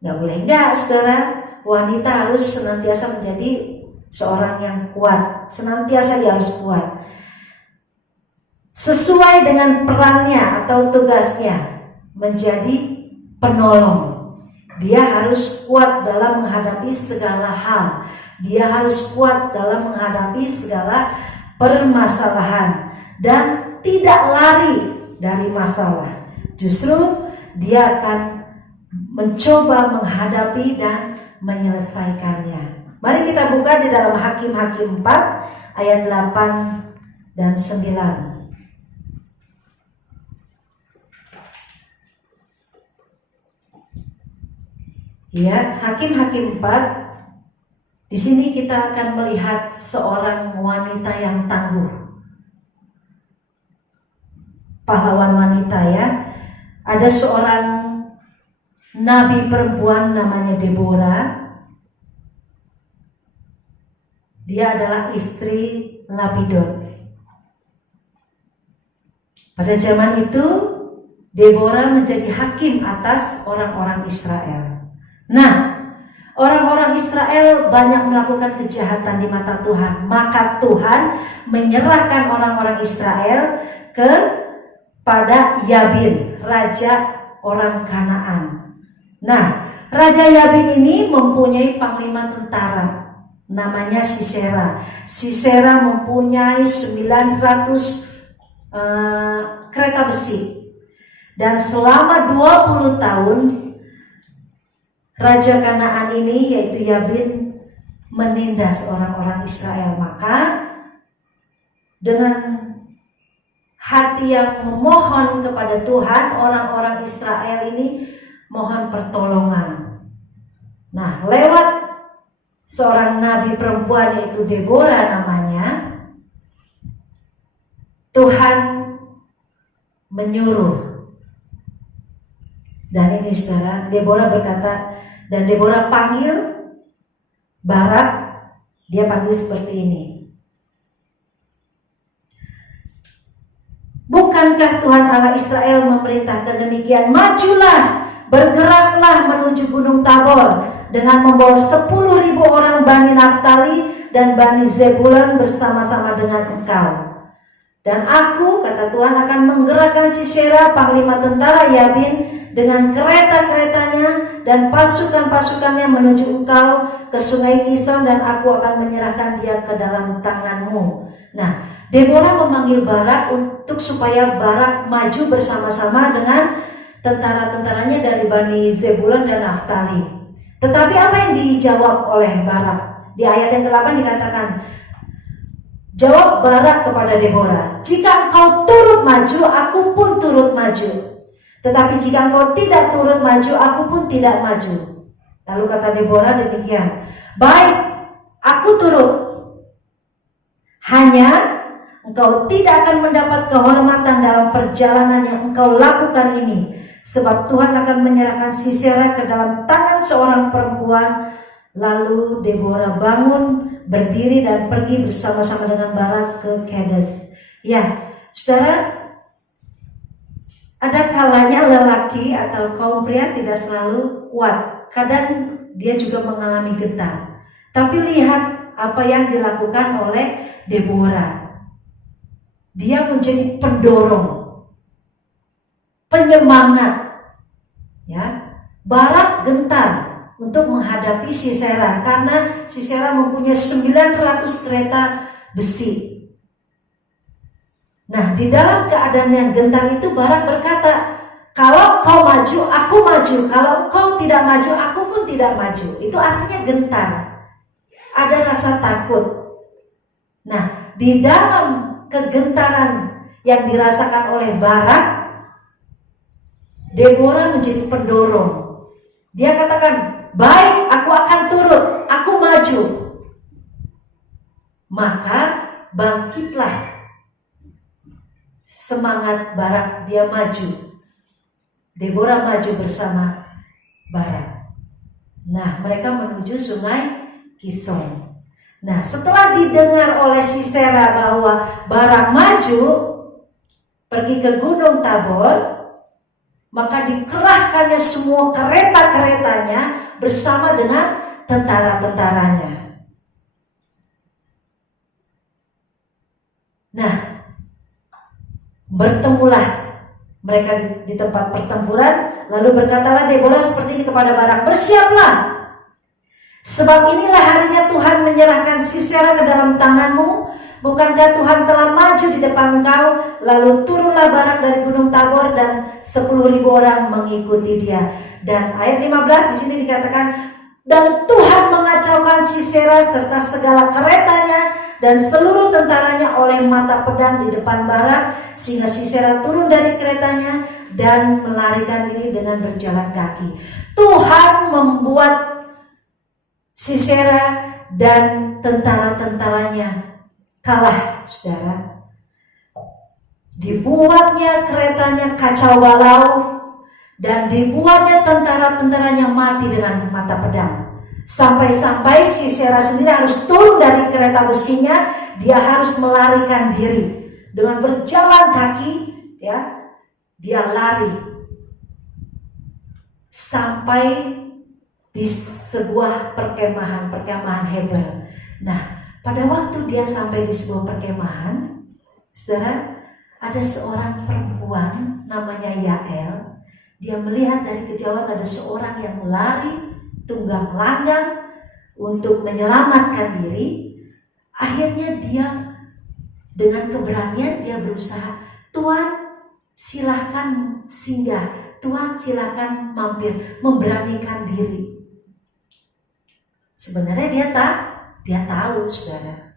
nggak boleh enggak, saudara. Wanita harus senantiasa menjadi seorang yang kuat. Senantiasa dia harus kuat, sesuai dengan perannya atau tugasnya menjadi penolong. Dia harus kuat dalam menghadapi segala hal. Dia harus kuat dalam menghadapi segala permasalahan dan tidak lari dari masalah. Justru dia akan mencoba menghadapi dan menyelesaikannya. Mari kita buka di dalam Hakim-Hakim 4 ayat 8 dan 9. Ya, Hakim-Hakim 4. Di sini kita akan melihat seorang wanita yang tangguh. Pahlawan wanita, ya. Ada seorang nabi perempuan namanya Deborah. Dia adalah istri Lapidot. Pada zaman itu Deborah menjadi hakim atas orang-orang Israel. Nah, orang-orang Israel banyak melakukan kejahatan di mata Tuhan. Maka Tuhan menyerahkan orang-orang Israel kepada Yabin, raja orang Kanaan. Nah, Raja Yabin ini mempunyai panglima tentara, namanya Sisera. Sisera mempunyai 900 kereta besi. Dan selama 20 tahun Raja Kanaan ini, yaitu Yabin, menindas orang-orang Israel. Maka dengan hati yang memohon kepada Tuhan, orang-orang Israel ini mohon pertolongan. Nah, lewat seorang nabi perempuan yaitu Deborah namanya, Tuhan menyuruh. Dan ini saudara, Deborah berkata, dan Deborah panggil Barak, dia panggil seperti ini. Bukankah Tuhan Allah Israel memerintahkan demikian? Majulah, bergeraklah menuju Gunung Tabor dengan membawa 10.000 orang Bani Naftali dan Bani Zebulun bersama-sama dengan engkau. Dan aku, kata Tuhan, akan menggerakkan Sisera, panglima tentara Yabin, dengan kereta-keretanya dan pasukan-pasukannya menuju engkau ke sungai Kison, dan aku akan menyerahkan dia ke dalam tanganmu. Nah, Deborah memanggil Barak untuk supaya Barak maju bersama-sama dengan tentara-tentaranya dari Bani Zebulun dan Naftali. Tetapi apa yang dijawab oleh Barak? Di ayat yang ke-8 dikatakan, jawab Barak kepada Deborah, jika engkau turut maju, aku pun turut maju. Tetapi jika engkau tidak turut maju, aku pun tidak maju. Lalu kata Deborah demikian, baik, aku turut. Hanya engkau tidak akan mendapat kehormatan dalam perjalanan yang engkau lakukan ini, sebab Tuhan akan menyerahkan Sisera ke dalam tangan seorang perempuan. Lalu Deborah bangun, berdiri dan pergi bersama-sama dengan Barak ke Kedes. Ya, saudara, ada kalanya lelaki atau kaum pria tidak selalu kuat. Kadang dia juga mengalami getar. Tapi lihat apa yang dilakukan oleh Deborah. Dia menjadi pendorong, penyemangat. Ya, Barak gentar untuk menghadapi Sisera karena Sisera mempunyai 900 kereta besi. Nah, di dalam keadaan yang gentar itu Barak berkata, kalau kau maju, aku maju. Kalau kau tidak maju, aku pun tidak maju. Itu artinya gentar. Ada rasa takut. Nah, di dalam kegentaran yang dirasakan oleh Barak, Deborah menjadi pendorong. Dia katakan, baik, aku akan turut, aku maju. Maka bangkitlah semangat Barak, dia maju. Deborah maju bersama Barak. Nah, mereka menuju sungai Kison. Nah, setelah didengar oleh Sisera bahwa Barak maju pergi ke Gunung Tabor, maka dikerahkannya semua kereta-keretanya bersama dengan tentara-tentaranya. Nah, bertemulah mereka di tempat pertempuran. Lalu berkatalah Deborah seperti ini kepada Barak, bersiaplah, sebab inilah harinya Tuhan menyerahkan Sisera ke dalam tanganmu. Bukankah Tuhan telah maju di depan engkau? Lalu turunlah Barak dari Gunung Tabor dan 10.000 orang mengikuti dia. Dan ayat 15 di sini dikatakan, dan Tuhan mengacaukan Sisera serta segala keretanya dan seluruh tentaranya oleh mata pedang di depan Barak, sehingga Sisera turun dari keretanya dan melarikan diri dengan berjalan kaki. Tuhan membuat Sisera dan tentara-tentaranya kalah, saudara. Dibuatnya keretanya kacau balau dan dibuatnya tentara-tentaranya mati dengan mata pedang. Sampai-sampai Sisera sendiri harus turun dari kereta besinya, dia harus melarikan diri dengan berjalan kaki, ya. Dia lari sampai di sebuah perkemahan Hebel. Nah, pada waktu dia sampai di sebuah perkemahan, saudara, ada seorang perempuan namanya Yael. Dia melihat dari kejauhan ada seorang yang lari tunggang langgang untuk menyelamatkan diri. Akhirnya dia dengan keberanian dia berusaha, Tuhan silahkan singgah, Tuhan silahkan mampir, memberanikan diri. Sebenarnya dia tahu, saudara.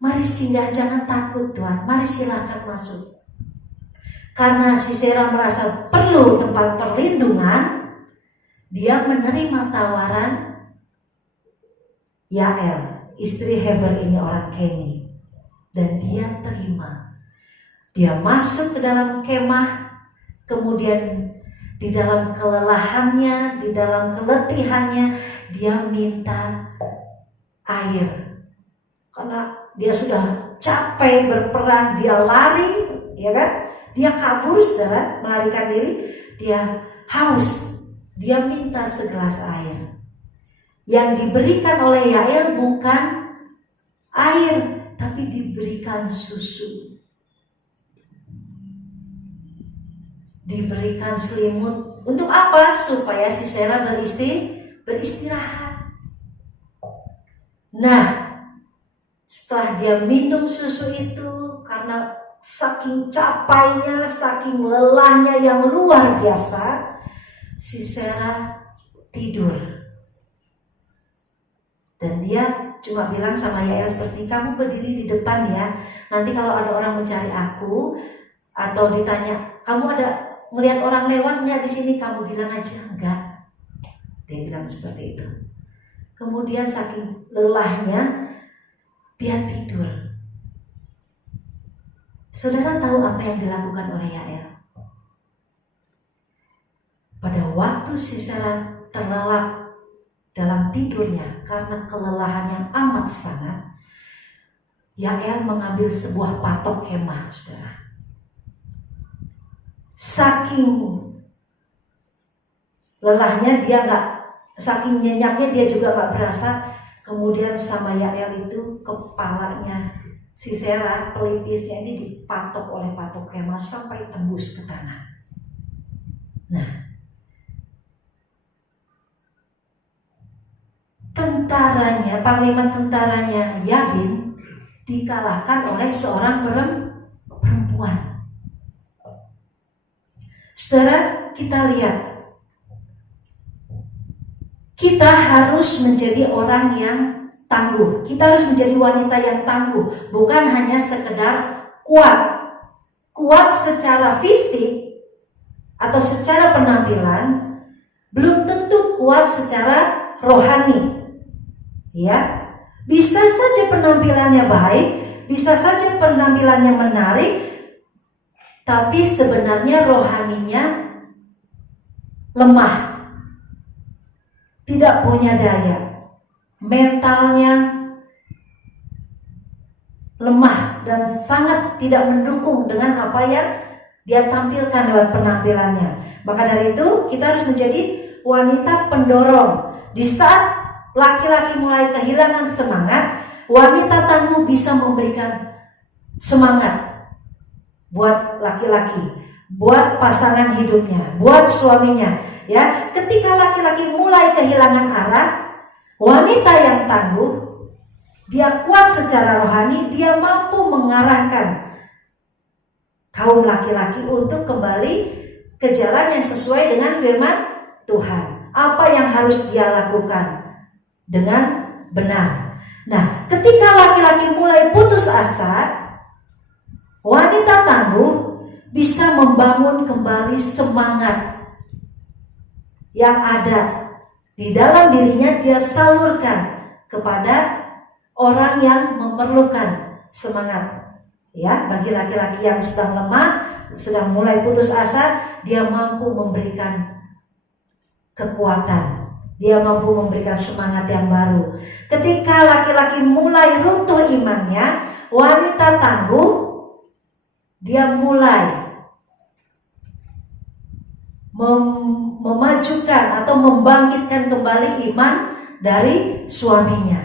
Mari singgah, jangan takut Tuhan, mari silahkan masuk. Karena Sisera merasa perlu tempat perlindungan, dia menerima tawaran Yael, istri Heber ini orang Keni, dan dia terima. Dia masuk ke dalam kemah, kemudian di dalam kelelahannya, di dalam keletihannya, dia minta air. Karena dia sudah capek berperang, dia lari, ya kan? Dia kabur, saudara, melarikan diri, dia haus, dia minta segelas air. Yang diberikan oleh Yael bukan air, tapi diberikan susu. Diberikan selimut. Untuk apa? Supaya Sisera beristirahat. Nah, setelah dia minum susu itu, karena saking capainya, saking lelahnya yang luar biasa, Sisera tidur. Dan dia cuma bilang sama Yael seperti, kamu berdiri di depan ya. Nanti kalau ada orang mencari aku atau ditanya, kamu ada melihat orang lewat nggak di sini? Kamu bilang aja enggak. Dia bilang seperti itu. Kemudian saking lelahnya dia tidur. Saudara tahu apa yang dilakukan oleh Yael? Pada waktu Sisera terlelap dalam tidurnya karena kelelahan yang amat sangat, Yael mengambil sebuah patok kemah, saudara. Saking lelahnya dia saking nyenyaknya dia juga nggak berasa. Kemudian sama Yael itu kepalanya Sisera, pelipisnya ini dipatok oleh patok kemah sampai tembus ke tanah. Nah, tentaranya, panglima tentaranya Yabin dikalahkan oleh seorang perempuan. Saudara, kita lihat, kita harus menjadi orang yang tangguh. Kita harus menjadi wanita yang tangguh, bukan hanya sekedar kuat. Kuat secara fisik atau secara penampilan, belum tentu kuat secara rohani. Ya, bisa saja penampilannya baik, bisa saja penampilannya menarik, tapi sebenarnya rohaninya lemah, tidak punya daya, mentalnya lemah dan sangat tidak mendukung dengan apa yang dia tampilkan lewat penampilannya. Maka dari itu kita harus menjadi wanita pendorong. Di saat laki-laki mulai kehilangan semangat, wanita tangguh bisa memberikan semangat buat laki-laki, buat pasangan hidupnya, buat suaminya. Ya, ketika laki-laki mulai kehilangan arah, wanita yang tangguh, dia kuat secara rohani, dia mampu mengarahkan kaum laki-laki untuk kembali ke jalan yang sesuai dengan firman Tuhan. Apa yang harus dia lakukan dengan benar. Nah, ketika laki-laki mulai putus asa, wanita tangguh bisa membangun kembali semangat yang ada di dalam dirinya, dia salurkan kepada orang yang memerlukan semangat. Ya, bagi laki-laki yang sedang lemah, sedang mulai putus asa, dia mampu memberikan kekuatan. Dia mampu memberikan semangat yang baru. Ketika laki-laki mulai runtuh imannya, wanita tangguh, dia mulai memajukan atau membangkitkan kembali iman dari suaminya.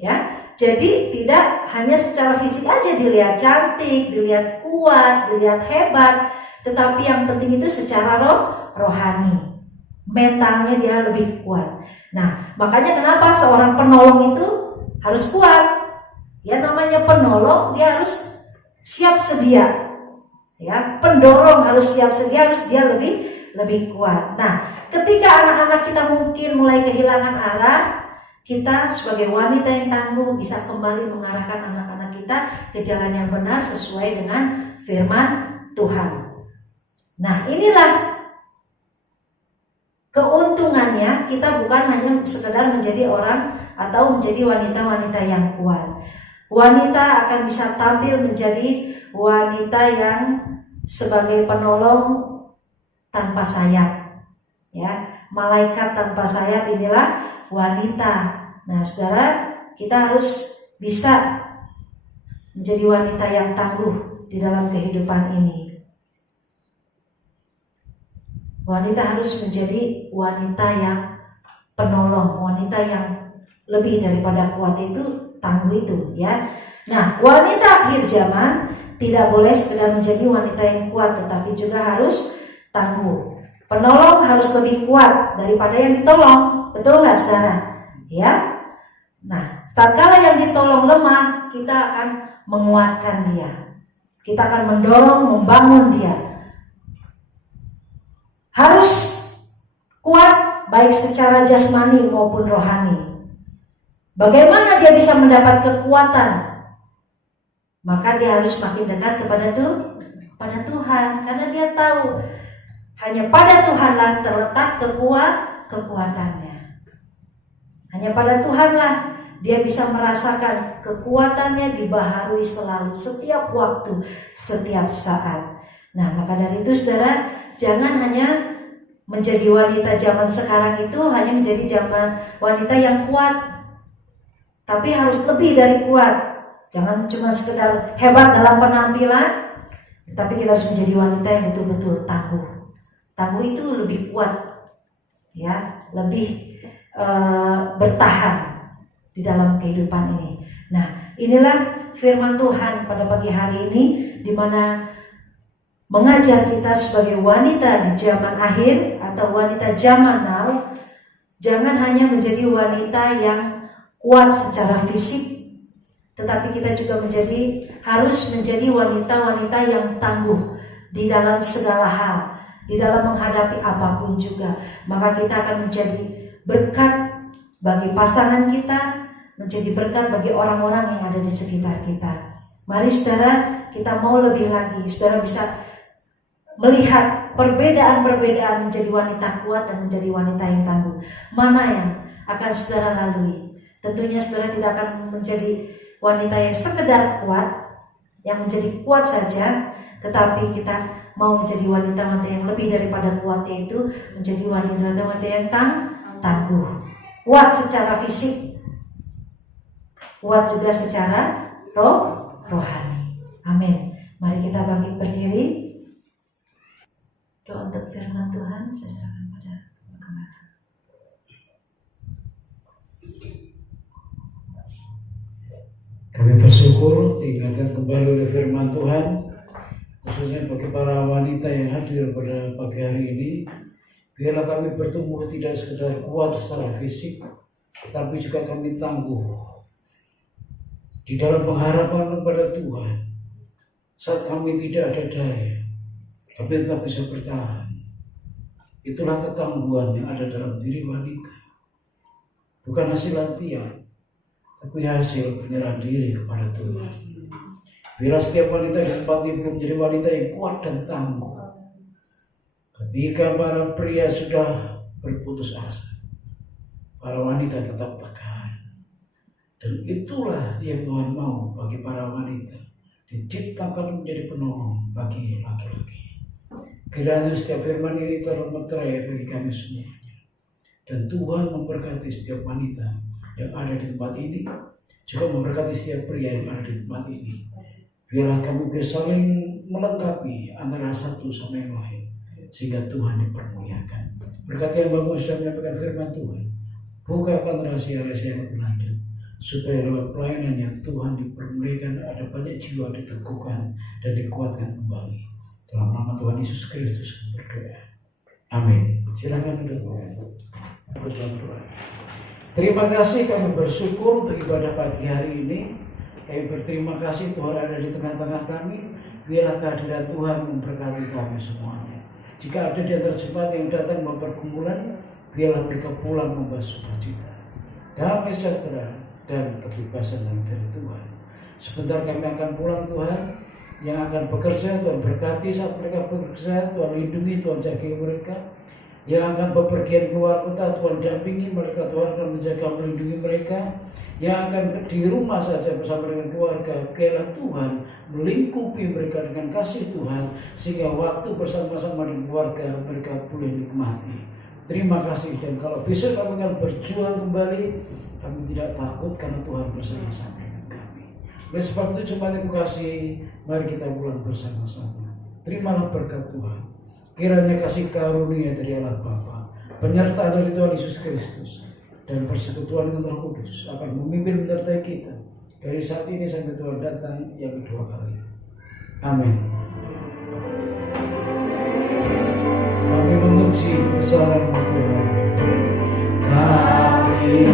Ya, jadi tidak hanya secara fisik aja dilihat cantik, dilihat kuat, dilihat hebat, tetapi yang penting itu secara rohani. Mentalnya dia lebih kuat. Nah, makanya kenapa seorang penolong itu harus kuat. Ya, namanya penolong, dia harus siap sedia. Ya, pendorong harus siap sedia, harus dia lebih kuat. Nah, ketika anak-anak kita mungkin mulai kehilangan arah, kita sebagai wanita yang tangguh bisa kembali mengarahkan anak-anak kita ke jalan yang benar sesuai dengan firman Tuhan. Nah, inilah keuntungannya, kita bukan hanya sekedar menjadi orang atau menjadi wanita-wanita yang kuat. Wanita akan bisa tampil menjadi wanita yang sebagai penolong tanpa sayap. Ya, malaikat tanpa sayap inilah wanita. Nah, saudara, kita harus bisa menjadi wanita yang tangguh di dalam kehidupan ini. Wanita harus menjadi wanita yang penolong, wanita yang lebih daripada kuat itu, tangguh itu, ya. Nah, wanita akhir zaman tidak boleh sekedar menjadi wanita yang kuat, tetapi juga harus tangguh. Penolong harus lebih kuat daripada yang ditolong, betul nggak, saudara? Ya. Nah, tatkala yang ditolong lemah, kita akan menguatkan dia. Kita akan mendorong, membangun dia. Harus kuat baik secara jasmani maupun rohani. Bagaimana dia bisa mendapat kekuatan? Maka dia harus makin dekat kepada Tuhan, karena dia tahu hanya pada Tuhanlah terletak kekuatannya. Hanya pada Tuhanlah dia bisa merasakan kekuatannya dibaharui selalu, setiap waktu, setiap saat. Nah, maka dari itu, saudara, jangan hanya menjadi wanita zaman sekarang itu hanya menjadi wanita yang kuat, tapi harus lebih dari kuat. Jangan cuma sekedar hebat dalam penampilan, tapi kita harus menjadi wanita yang betul-betul tangguh. Tangguh itu lebih kuat, ya, lebih bertahan di dalam kehidupan ini. Nah, inilah firman Tuhan pada pagi hari ini, di mana mengajar kita sebagai wanita di zaman akhir atau wanita zaman now, jangan hanya menjadi wanita yang kuat secara fisik, tetapi kita juga harus menjadi wanita-wanita yang tangguh di dalam segala hal, di dalam menghadapi apapun juga. Maka kita akan menjadi berkat bagi pasangan kita, menjadi berkat bagi orang-orang yang ada di sekitar kita. Mari, saudara, kita mau lebih lagi. Saudara bisa melihat perbedaan-perbedaan menjadi wanita kuat dan menjadi wanita yang tangguh. Mana yang akan saudara lalui? Tentunya saudara tidak akan menjadi wanita yang sekedar kuat, yang menjadi kuat saja, tetapi kita mau menjadi wanita-wanita yang lebih daripada kuat, yaitu menjadi wanita-wanita yang tangguh. Kuat secara fisik, kuat juga secara rohani. Amin. Mari kita bangkit berdiri. Doa untuk firman Tuhan, saya serahkan pada Gembala. Kami bersyukur diingatkan kembali oleh firman Tuhan, khususnya bagi para wanita yang hadir pada pagi hari ini. Biarlah kami bertumbuh tidak sekedar kuat secara fisik, tapi juga kami tangguh di dalam pengharapan kepada Tuhan. Saat kami tidak ada daya, tapi tetap bisa bertahan. Itulah ketangguhan yang ada dalam diri wanita. Bukan hasil latihan, tapi hasil penyerahan diri kepada Tuhan. Bila setiap wanita di tempat ini belum menjadi wanita yang kuat dan tangguh, ketika para pria sudah berputus asa, para wanita tetap tegar. Dan itulah yang Tuhan mau bagi para wanita, diciptakan menjadi penolong bagi laki-laki. Kiranya setiap firman ini termeterai bagi kami semuanya, dan Tuhan memberkati setiap wanita yang ada di tempat ini, juga memberkati setiap pria yang ada di tempat ini. Biarlah kami bisa saling melengkapi antara satu sama yang lain, sehingga Tuhan dipermuliakan. Berkati yang bagus dan menyampaikan firman Tuhan, bukakan rahasia-rahasia yang lebih lanjut, supaya lewat pelayanan yang Tuhan dipermuliakan, ada banyak jiwa diteguhkan dan dikuatkan kembali. Dalam nama Tuhan Yesus Kristus berdoa. Amin. Silakan duduk. Berdoa. Terima kasih, kami bersyukur untuk ibadah pagi hari ini. Kami berterima kasih Tuhan ada di tengah-tengah kami. Biarlah kehadiran Tuhan memberkati kami semuanya. Jika ada di antara jemaat yang datang mempergumulan, biarlah mereka pulang membawa sukacita, damai sejahtera dan kebebasan dari Tuhan. Sebentar kami akan pulang Tuhan. yang akan bekerja, Tuhan berkati saat mereka bekerja, Tuhan lindungi, Tuhan jaga mereka. Yang akan bepergian keluar kota, Tuhan dampingi mereka, Tuhan akan menjaga melindungi mereka. Yang akan di rumah saja bersama dengan keluarga, biarlah Tuhan melingkupi mereka dengan kasih Tuhan, sehingga waktu bersama-sama dengan keluarga mereka boleh nikmati. Terima kasih, dan kalau besok kami akan berjuang kembali, kami tidak takut karena Tuhan bersama-sama dengan kami. Oleh sebab itu jemaat yang kukasihi, mari kita pulang bersama-sama. Terimalah berkat Tuhan. Kiranya kasih karunia dari Allah Bapa, penyertaan dari Tuhan Yesus Kristus, dan persekutuan dengan Roh Kudus akan memimpin menyertai kita dari saat ini sampai Tuhan datang yang kedua kali. Amin. Kami memuji bersama Tuhan. Kami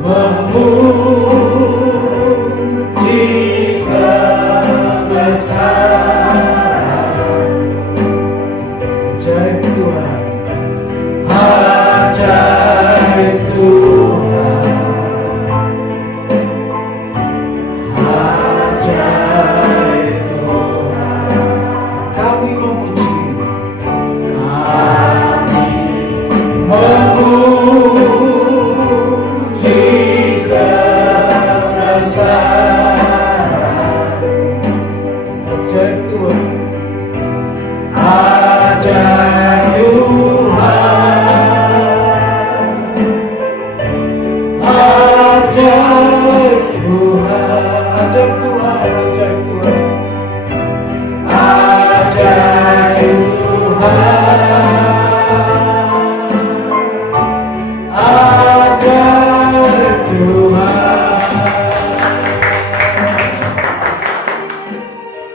memuji kebesaran ajaib Tuhan, ajaib Tuhan, ajaib Tuhan. Kami memuji kebesaran ajaib Tuhan, ajaib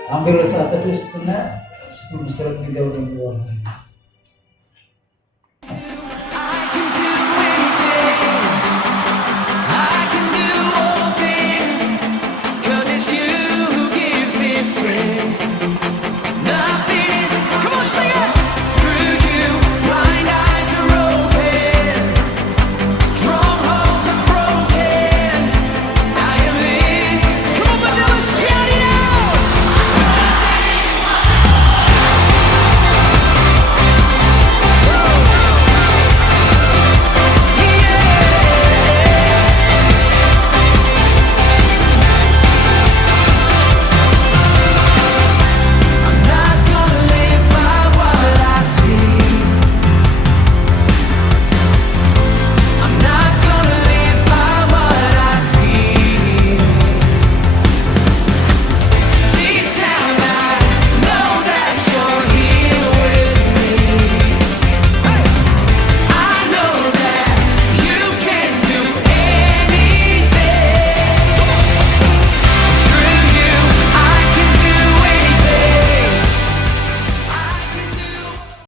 Ambil saat teduh sejenak sebelum istirahat meninggalkan ruangan.